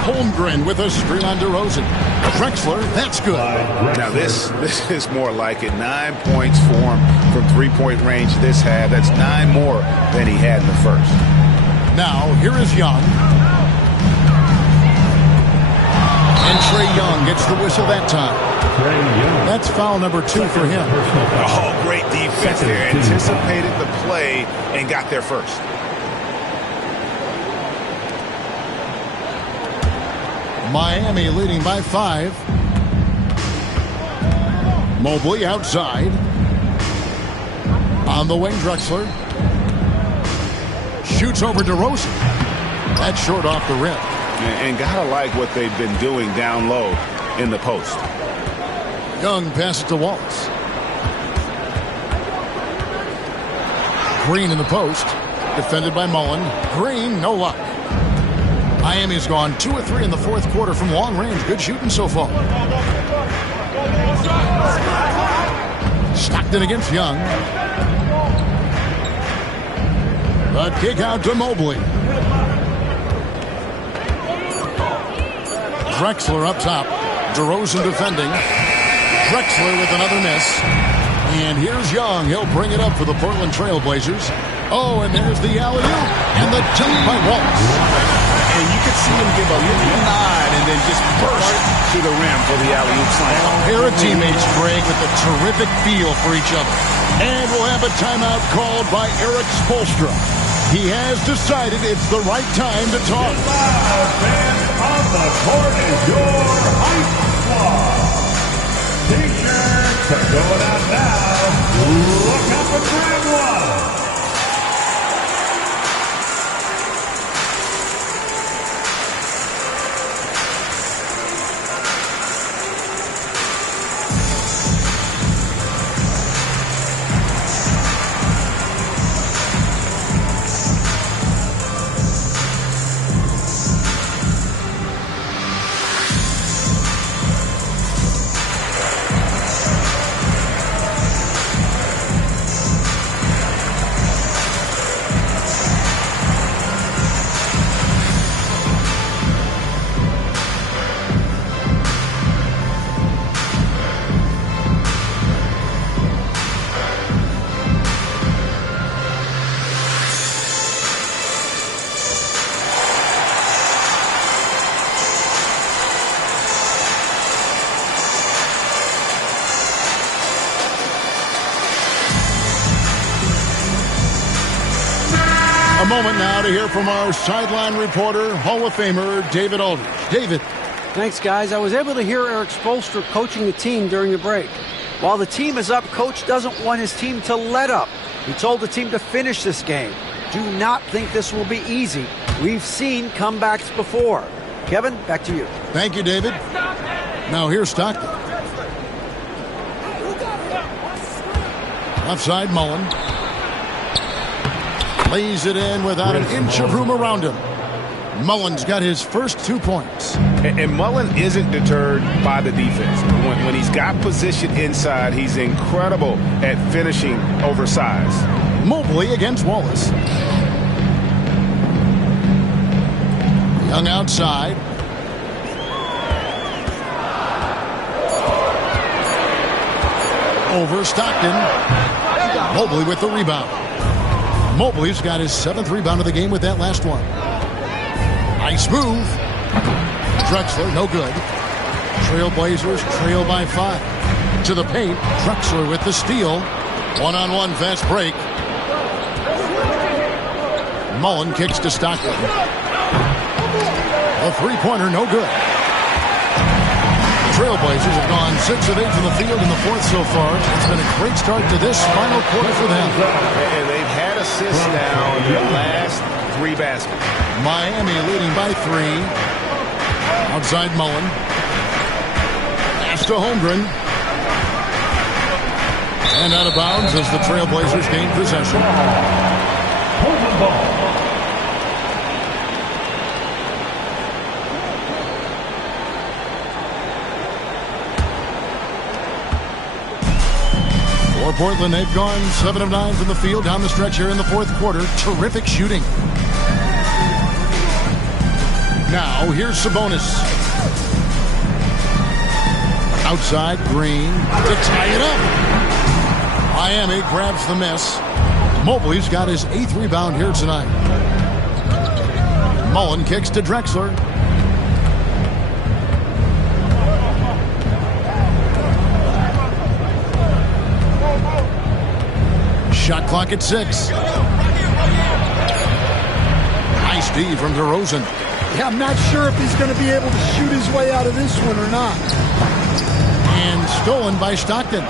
Holmgren with a screen on DeRozan. Drexler, that's good. Now this is more like it. 9 points for him from 3-point range this half. That's 9 more than he had in the first. Now, here is Young. And Trae Young gets the whistle that time. That's foul number 2 for him. Oh, great defense there. Anticipated the play and got there first. Miami leading by 5. Mobley outside. On the wing, Drexler. Shoots over DeRozan. That's short off the rim. And gotta like what they've been doing down low in the post. Young passes to Wallace. Green in the post. Defended by Mullen. Green, no luck. Miami's gone 2 of 3 in the fourth quarter from long range. Good shooting so far. Stockton against Young. The kick out to Mobley. Drexler up top. DeRozan defending. Drexler with another miss. And here's Young. He'll bring it up for the Portland Trail Blazers. Oh, and there's the alley-oop. And the dunk by Wallace. And you could see him give a little nod and then just burst to the rim for the alley-oop slam. Pair of teammates playing with a terrific feel for each other. And we'll have a timeout called by Eric Spoelstra. He has decided it's the right time to talk. On the court is your hype squad. T-shirts are going out now. Look up and grab one. A moment now to hear from our sideline reporter, Hall of Famer David Aldridge. David. Thanks, guys. I was able to hear Eric Spoelstra coaching the team during the break. While the team is up, Coach doesn't want his team to let up. He told the team to finish this game. Do not think this will be easy. We've seen comebacks before. Kevin, back to you. Thank you, David. Now here's Stockton. Left side, Mullen. Lays it in without an inch of room around him. Mullen's got his first 2 points. And Mullen isn't deterred by the defense. When he's got position inside, he's incredible at finishing oversized. Mobley against Wallace. Young outside. Over Stockton. Mobley with the rebound. Mobley's got his 7th rebound of the game with that last one. Nice move. Drexler, no good. Trailblazers trail by 5. To the paint. Drexler with the steal. One-on-one fast break. Mullen kicks to Stockton. A three-pointer, no good. Trailblazers have gone 6 of 8 from the field in the 4th so far. It's been a great start to this final quarter for them. And they've had assists now in their last 3 baskets. Miami leading by 3. Outside Mullen. Pass to Holmgren. And out of bounds as the Trailblazers gain possession. For Portland, they've gone 7 of 9 from the field down the stretch here in the 4th quarter. Terrific shooting. Now, here's Sabonis. Outside, Green to tie it up. Miami grabs the miss. Mobley's got his 8th rebound here tonight. Mullen kicks to Drexler. Shot clock at 6. Nice D from DeRozan. Yeah, I'm not sure if he's going to be able to shoot his way out of this one or not. And stolen by Stockton.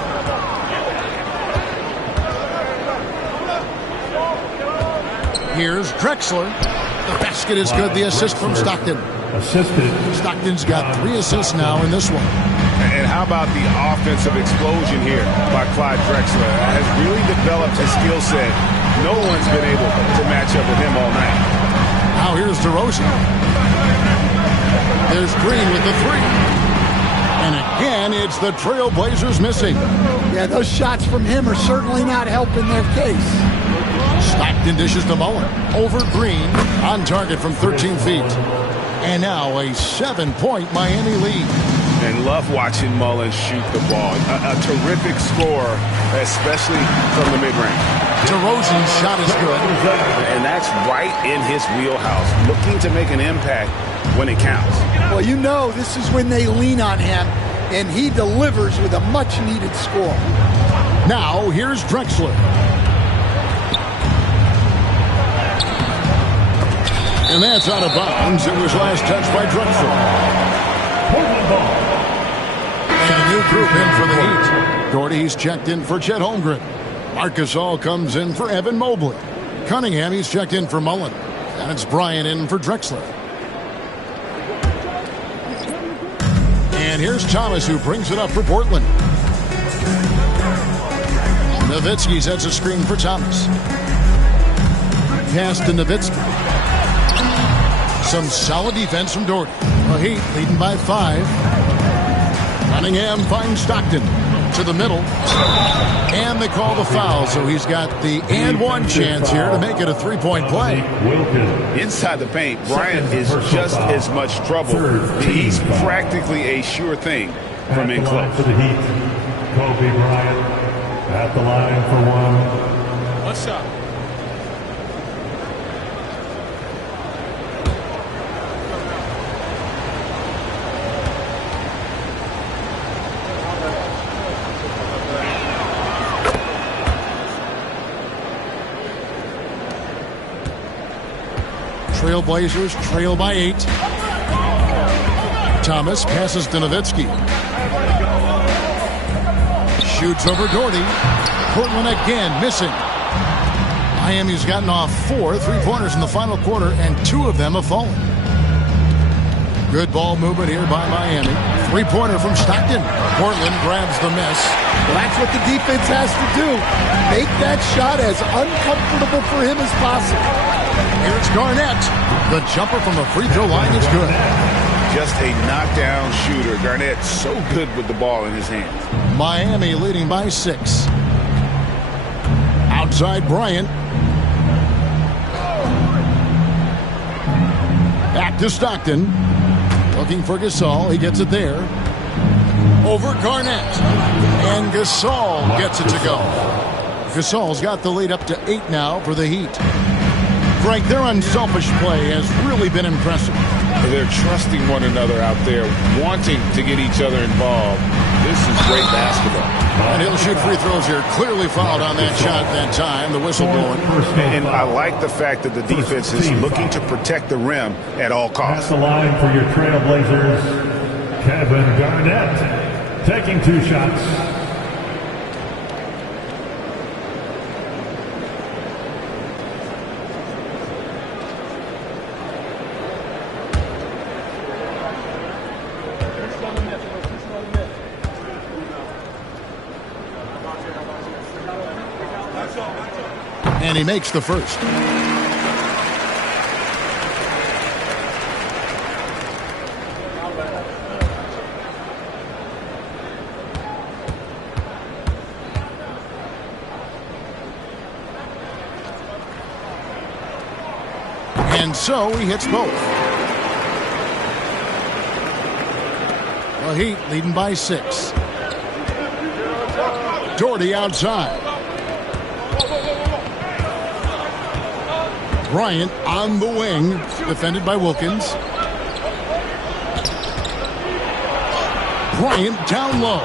Here's Drexler. The basket is good. The assist from Stockton. Stockton's got 3 assists now in this one. And how about the offensive explosion here by Clyde Drexler? Has really developed his skill set. No one's been able to match up with him all night. Now here's DeRozan. There's Green with the 3. And again, it's the Trailblazers missing. Yeah, those shots from him are certainly not helping their case. Stockton dishes to Mullen. Over Green. On target from 13 feet. And now a 7-point Miami lead. And love watching Mullen shoot the ball. A terrific scorer, especially from the mid-range. DeRozan's shot is good. And that's right in his wheelhouse. Looking to make an impact when it counts. Well, you know this is when they lean on him, and he delivers with a much-needed score. Now, here's Drexler. And that's out of bounds. It was last touched by Drexler. And a new group in for the Heat. Gordy's checked in for Chet Holmgren. Marcus All comes in for Evan Mobley. Cunningham, he's checked in for Mullen. And it's Bryant in for Drexler. And here's Thomas, who brings it up for Portland. Nowitzki sets a screen for Thomas. Pass to Nowitzki. Some solid defense from Doherty. The Heat leading by 5. Cunningham finds Stockton to the middle. And they call the foul, so he's got the and one chance here to make it a 3-point play. Inside the paint, Bryant is just as much trouble. He's practically a sure thing from in close. For the Heat, Kobe Bryant at the line for 1. What's up? Trailblazers trail by 8. Thomas passes to Nowitzki. Shoots over Doherty. Portland again missing. Miami's gotten off 4 3-pointers in the final quarter, and 2 of them have fallen. Good ball movement here by Miami. 3-pointer from Stockton. Portland grabs the miss. Well, that's what the defense has to do. Make that shot as uncomfortable for him as possible. Here's Garnett. The jumper from the free throw line is good. Just a knockdown shooter. Garnett so good with the ball in his hands. Miami leading by 6. Outside Bryant. Back to Stockton. Looking for Gasol. He gets it there. Over Garnett. And Gasol gets it to go. Gasol's got the lead up to 8 now for the Heat. Frank, their unselfish play has really been impressive. They're trusting one another out there, wanting to get each other involved. This is great basketball. And he'll shoot free throws here. Clearly fouled on that shot that time. The whistle blowing. And I like the fact that the defense is looking to protect the rim at all costs. That's the line for your Trailblazers, Kevin Garnett, taking 2 shots. And he makes the first. And so he hits both. The Heat leading by 6. Doherty outside. Bryant on the wing, defended by Wilkins. Bryant down low.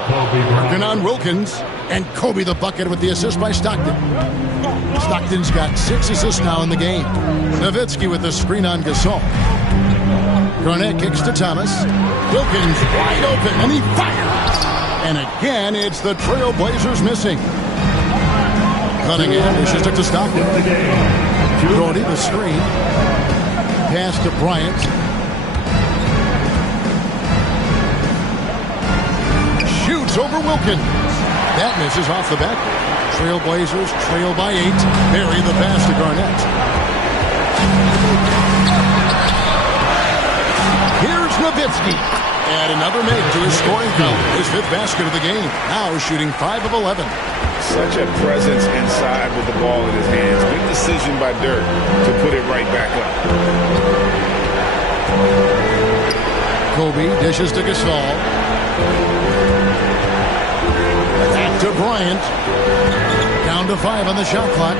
Working on Wilkins. And Kobe the bucket with the assist by Stockton. Stockton's got 6 assists now in the game. Nowitzki with the screen on Gasol. Garnett kicks to Thomas. Wilkins wide open, and he fires. And again, it's the Trailblazers missing. Cunningham dishes it to Stockton. Doherty the screen. Pass to Bryant. Shoots over Wilkins. That misses off the back. Trailblazers trail by 8. Bury the pass to Garnett. Here's Nowitzki. And another make to his scoring column. His 5th basket of the game. Now shooting 5 of 11. Such a presence inside with the ball in his hands. Good decision by Dirk to put it right back up. Kobe dishes to Gasol. Back to Bryant. Down to 5 on the shot clock.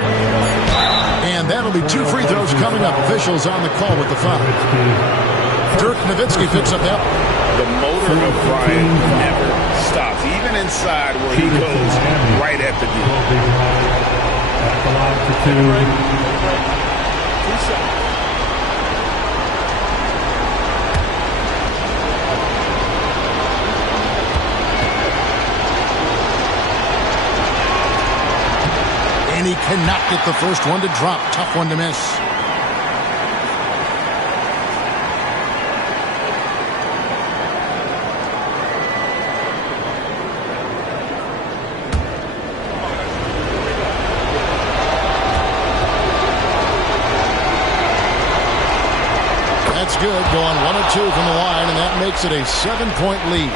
And that'll be 2 free throws coming up. Officials on the call with the foul. Dirk Nowitzki picks up that. The motor of Bryant never stops, even inside where he goes right at the deal. At the line for 2. And he cannot get the first one to drop. Tough one to miss. That's good, going 1 of 2 from the line, and that makes it a 7-point lead.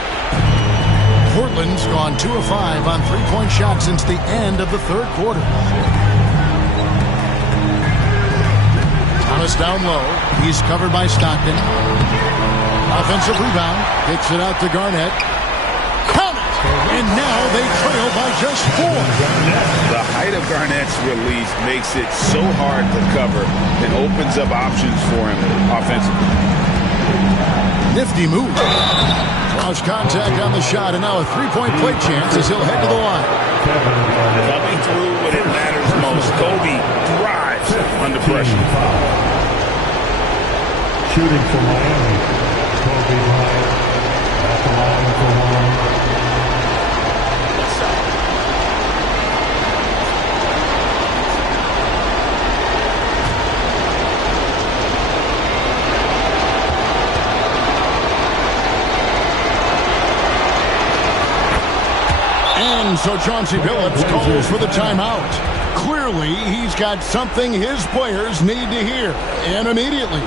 Portland's gone 2 of 5 on 3-point shots since the end of the 3rd quarter. Thomas down low. He's covered by Stockton. Offensive rebound. Kicks it out to Garnett. Count it! And now they trail by just 4. The height of Garnett's release makes it so hard to cover and opens up options for him offensively. Nifty move. Draws contact on the shot, and now a 3-point play chance as he'll head to the line. Coming through when it matters most. Kobe thrives under pressure. Shooting for Miami. Kobe Bryant at the line for 1. And so Chauncey Billups calls for the timeout. Clearly, he's got something his players need to hear, and immediately.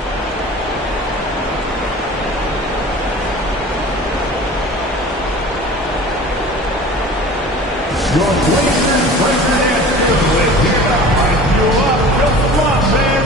Your Blazers breaker dance with hereby you up. Just one, man.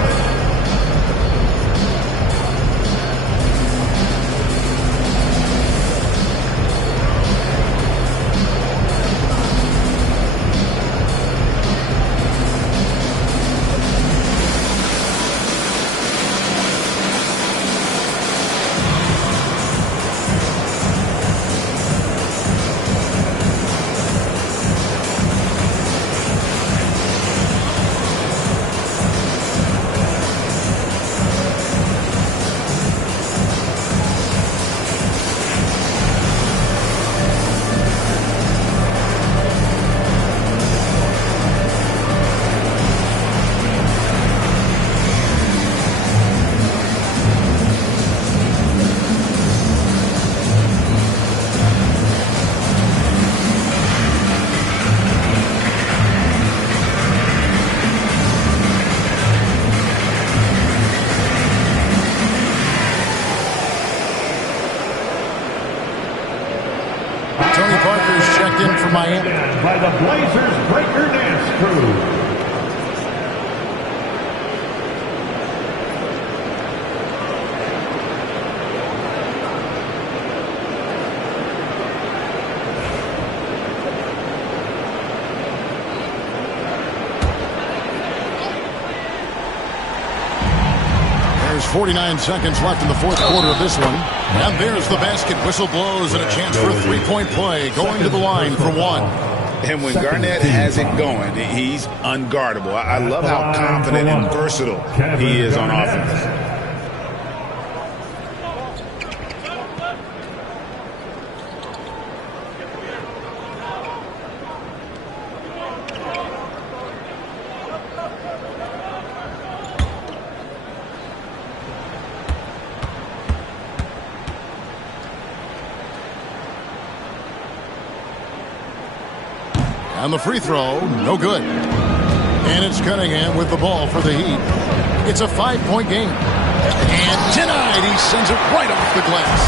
Miami. By the Blazers breaker dance crew. There's 49 seconds left in the fourth quarter of this one. And there's the basket. Whistle blows and a chance for a three-point play. Going to the line for one. And when Garnett has it going, he's unguardable. I love how confident and versatile he is on offense. And the free throw, no good. And it's Cunningham with the ball for the Heat. It's a 5-point game. And denied. He sends it right off the glass.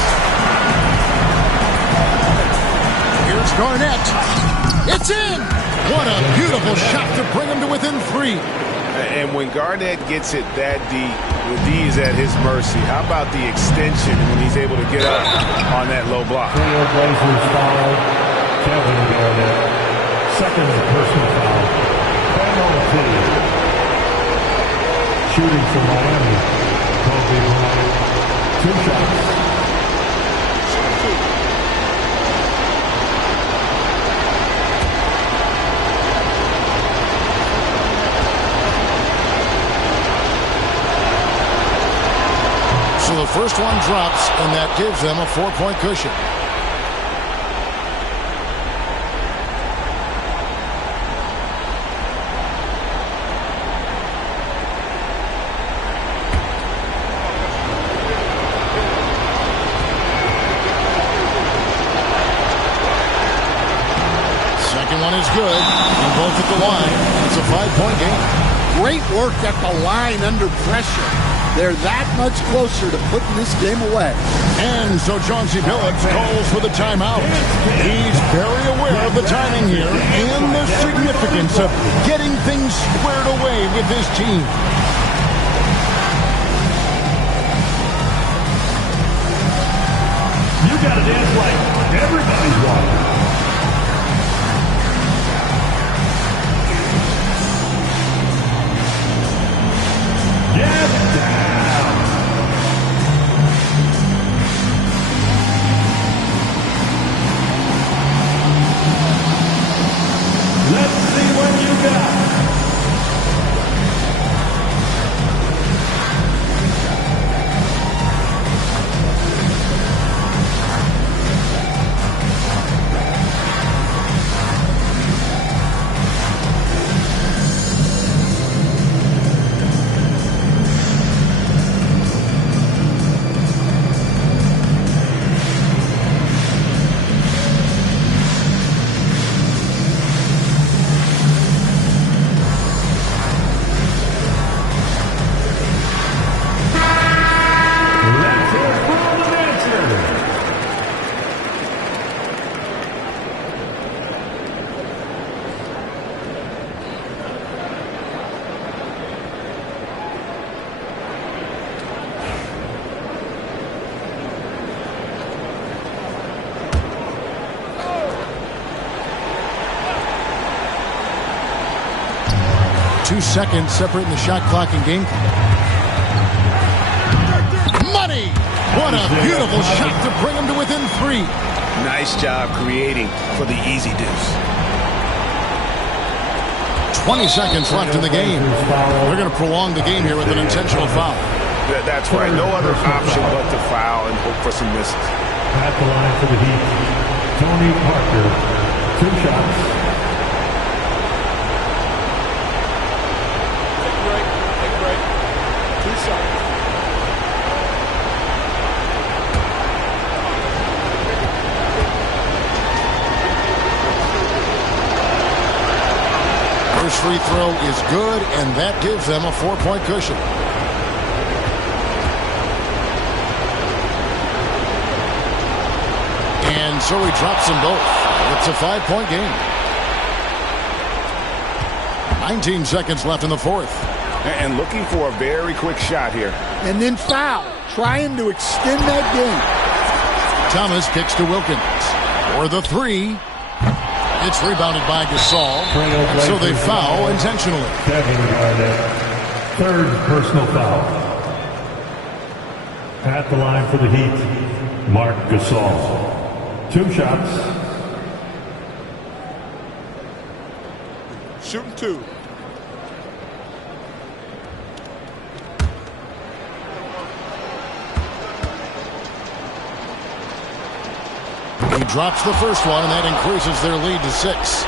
Here's Garnett. It's in. What a beautiful shot to bring him to within 3. And when Garnett gets it that deep, with D's at his mercy, how about the extension when he's able to get up on that low block? Blazers foul, Kevin Garnett. Second personal foul. Penalty. Shooting for Miami. Kobe Bryant. 2 shots. So the first one drops, and that gives them a 4-point cushion. Good, and both at the line. It's a 5-point game. Great work at the line under pressure. They're that much closer to putting this game away. And so Chauncey Billups calls for the timeout. He's very aware of the timing here and the significance of getting things squared away with his team. You got to dance like everybody's watching. Get down. Let's see what you got. 2 seconds separating the shot clock and game clock. Money! What a beautiful shot to bring him to within 3. Nice job creating for the easy deuce. 20 seconds left in the game. They're going to prolong the game here with an intentional foul. That's right. No other option but to foul and hope for some misses. At the line for the Heat, Tony Parker. 2 shots. Take a break. 2 shots. First free throw is good, and that gives them a 4-point cushion. And so he drops them both. It's a 5-point game. 19 seconds left in the fourth. And looking for a very quick shot here. And then foul, trying to extend that game. Thomas kicks to Wilkins for the 3. It's rebounded by Gasol, so they foul intentionally. Kevin Garnett, 3rd personal foul. At the line for the Heat, Mark Gasol. 2 shots. Shooting 2. He drops the first one, and that increases their lead to 6.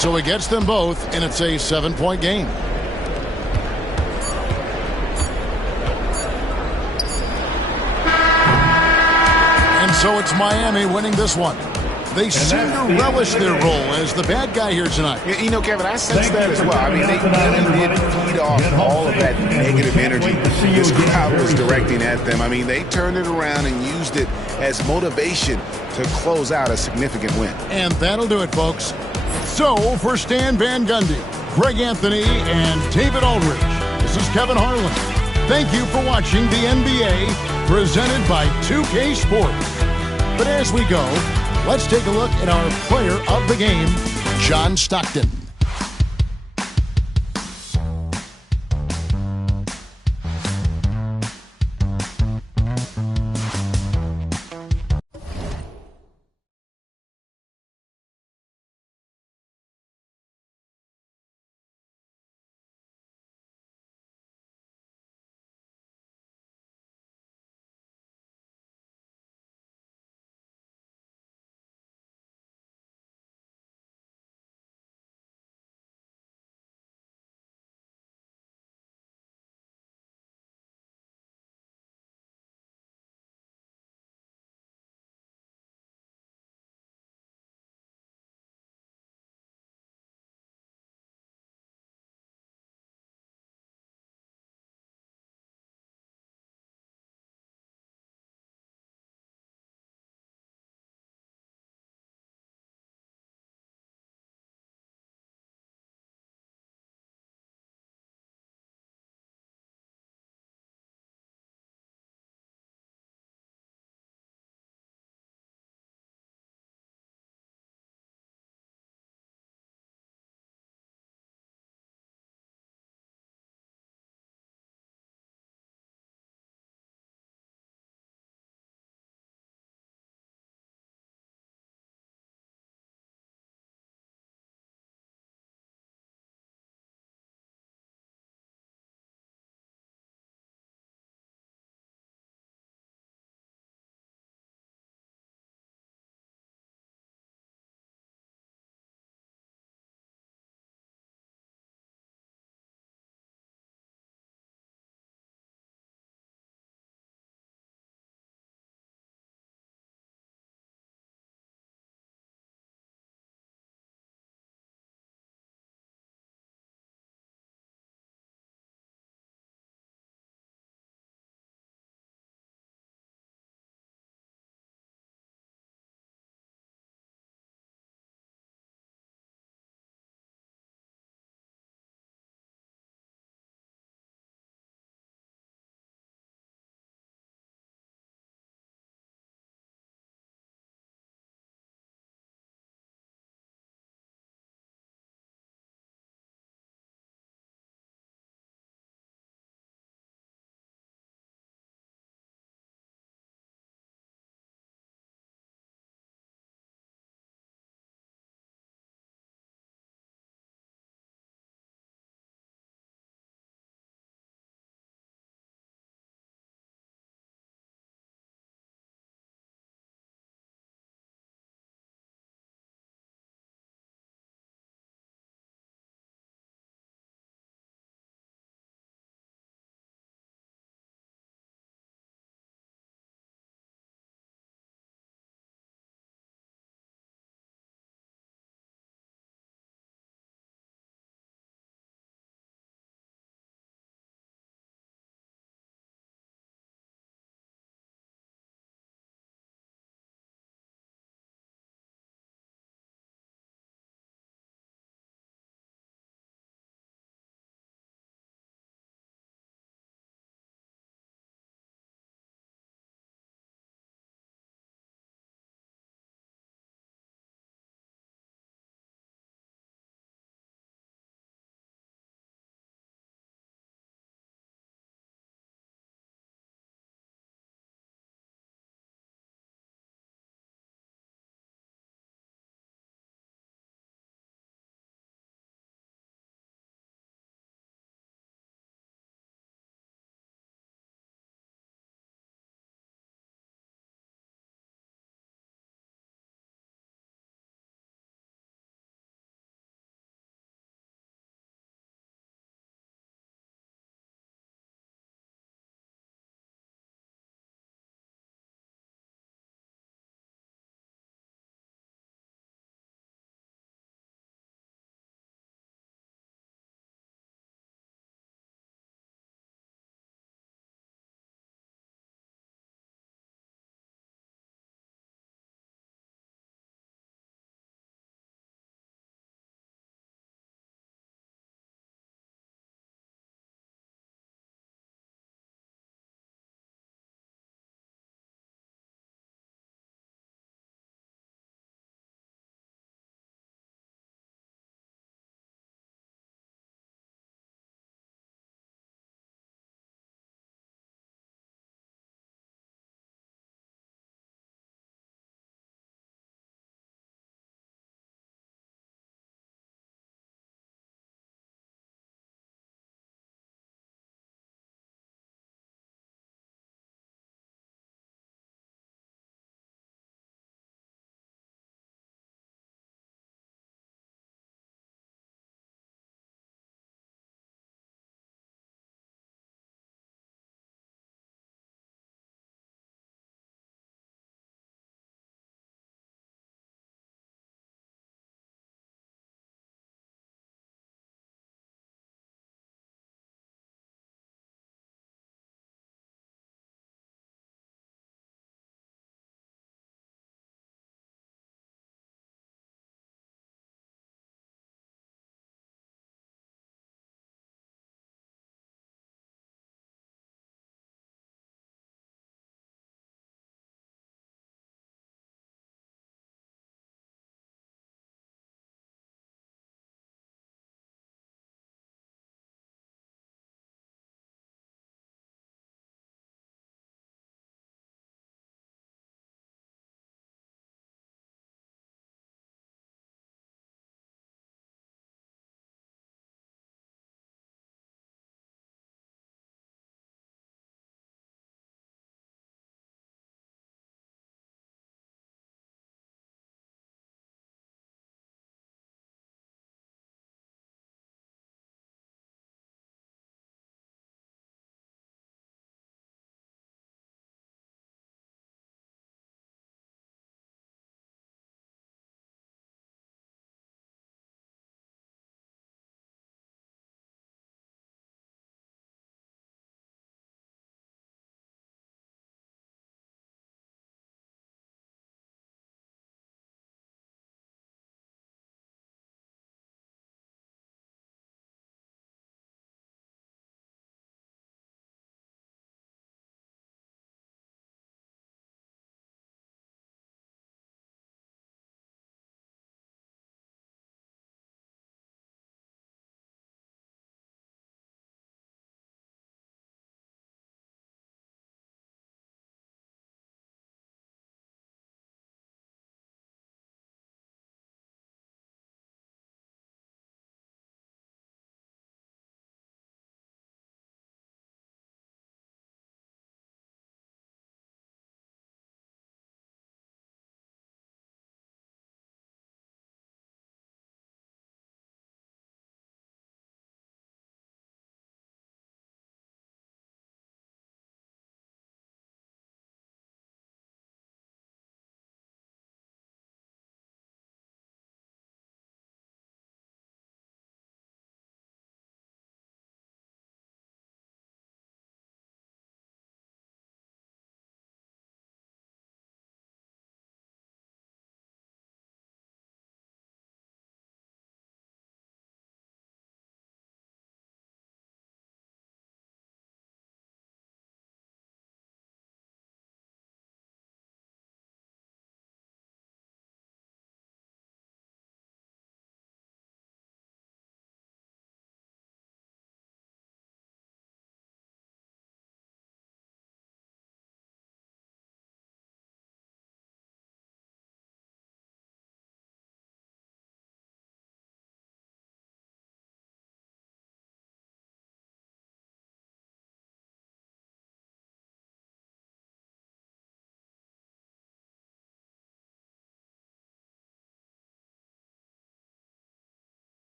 So he gets them both, and it's a 7-point game. And so it's Miami winning this one. They seem to relish their role as the bad guy here tonight. You know, Kevin, I sense that as well. I mean, they really did feed off all of that negative energy this crowd was directing at them. I mean, they turned it around and used it as motivation to close out a significant win. And that'll do it, folks. So, for Stan Van Gundy, Greg Anthony, and David Aldridge, this is Kevin Harlan. Thank you for watching the NBA presented by 2K Sports. But as we go, let's take a look at our player of the game, John Stockton.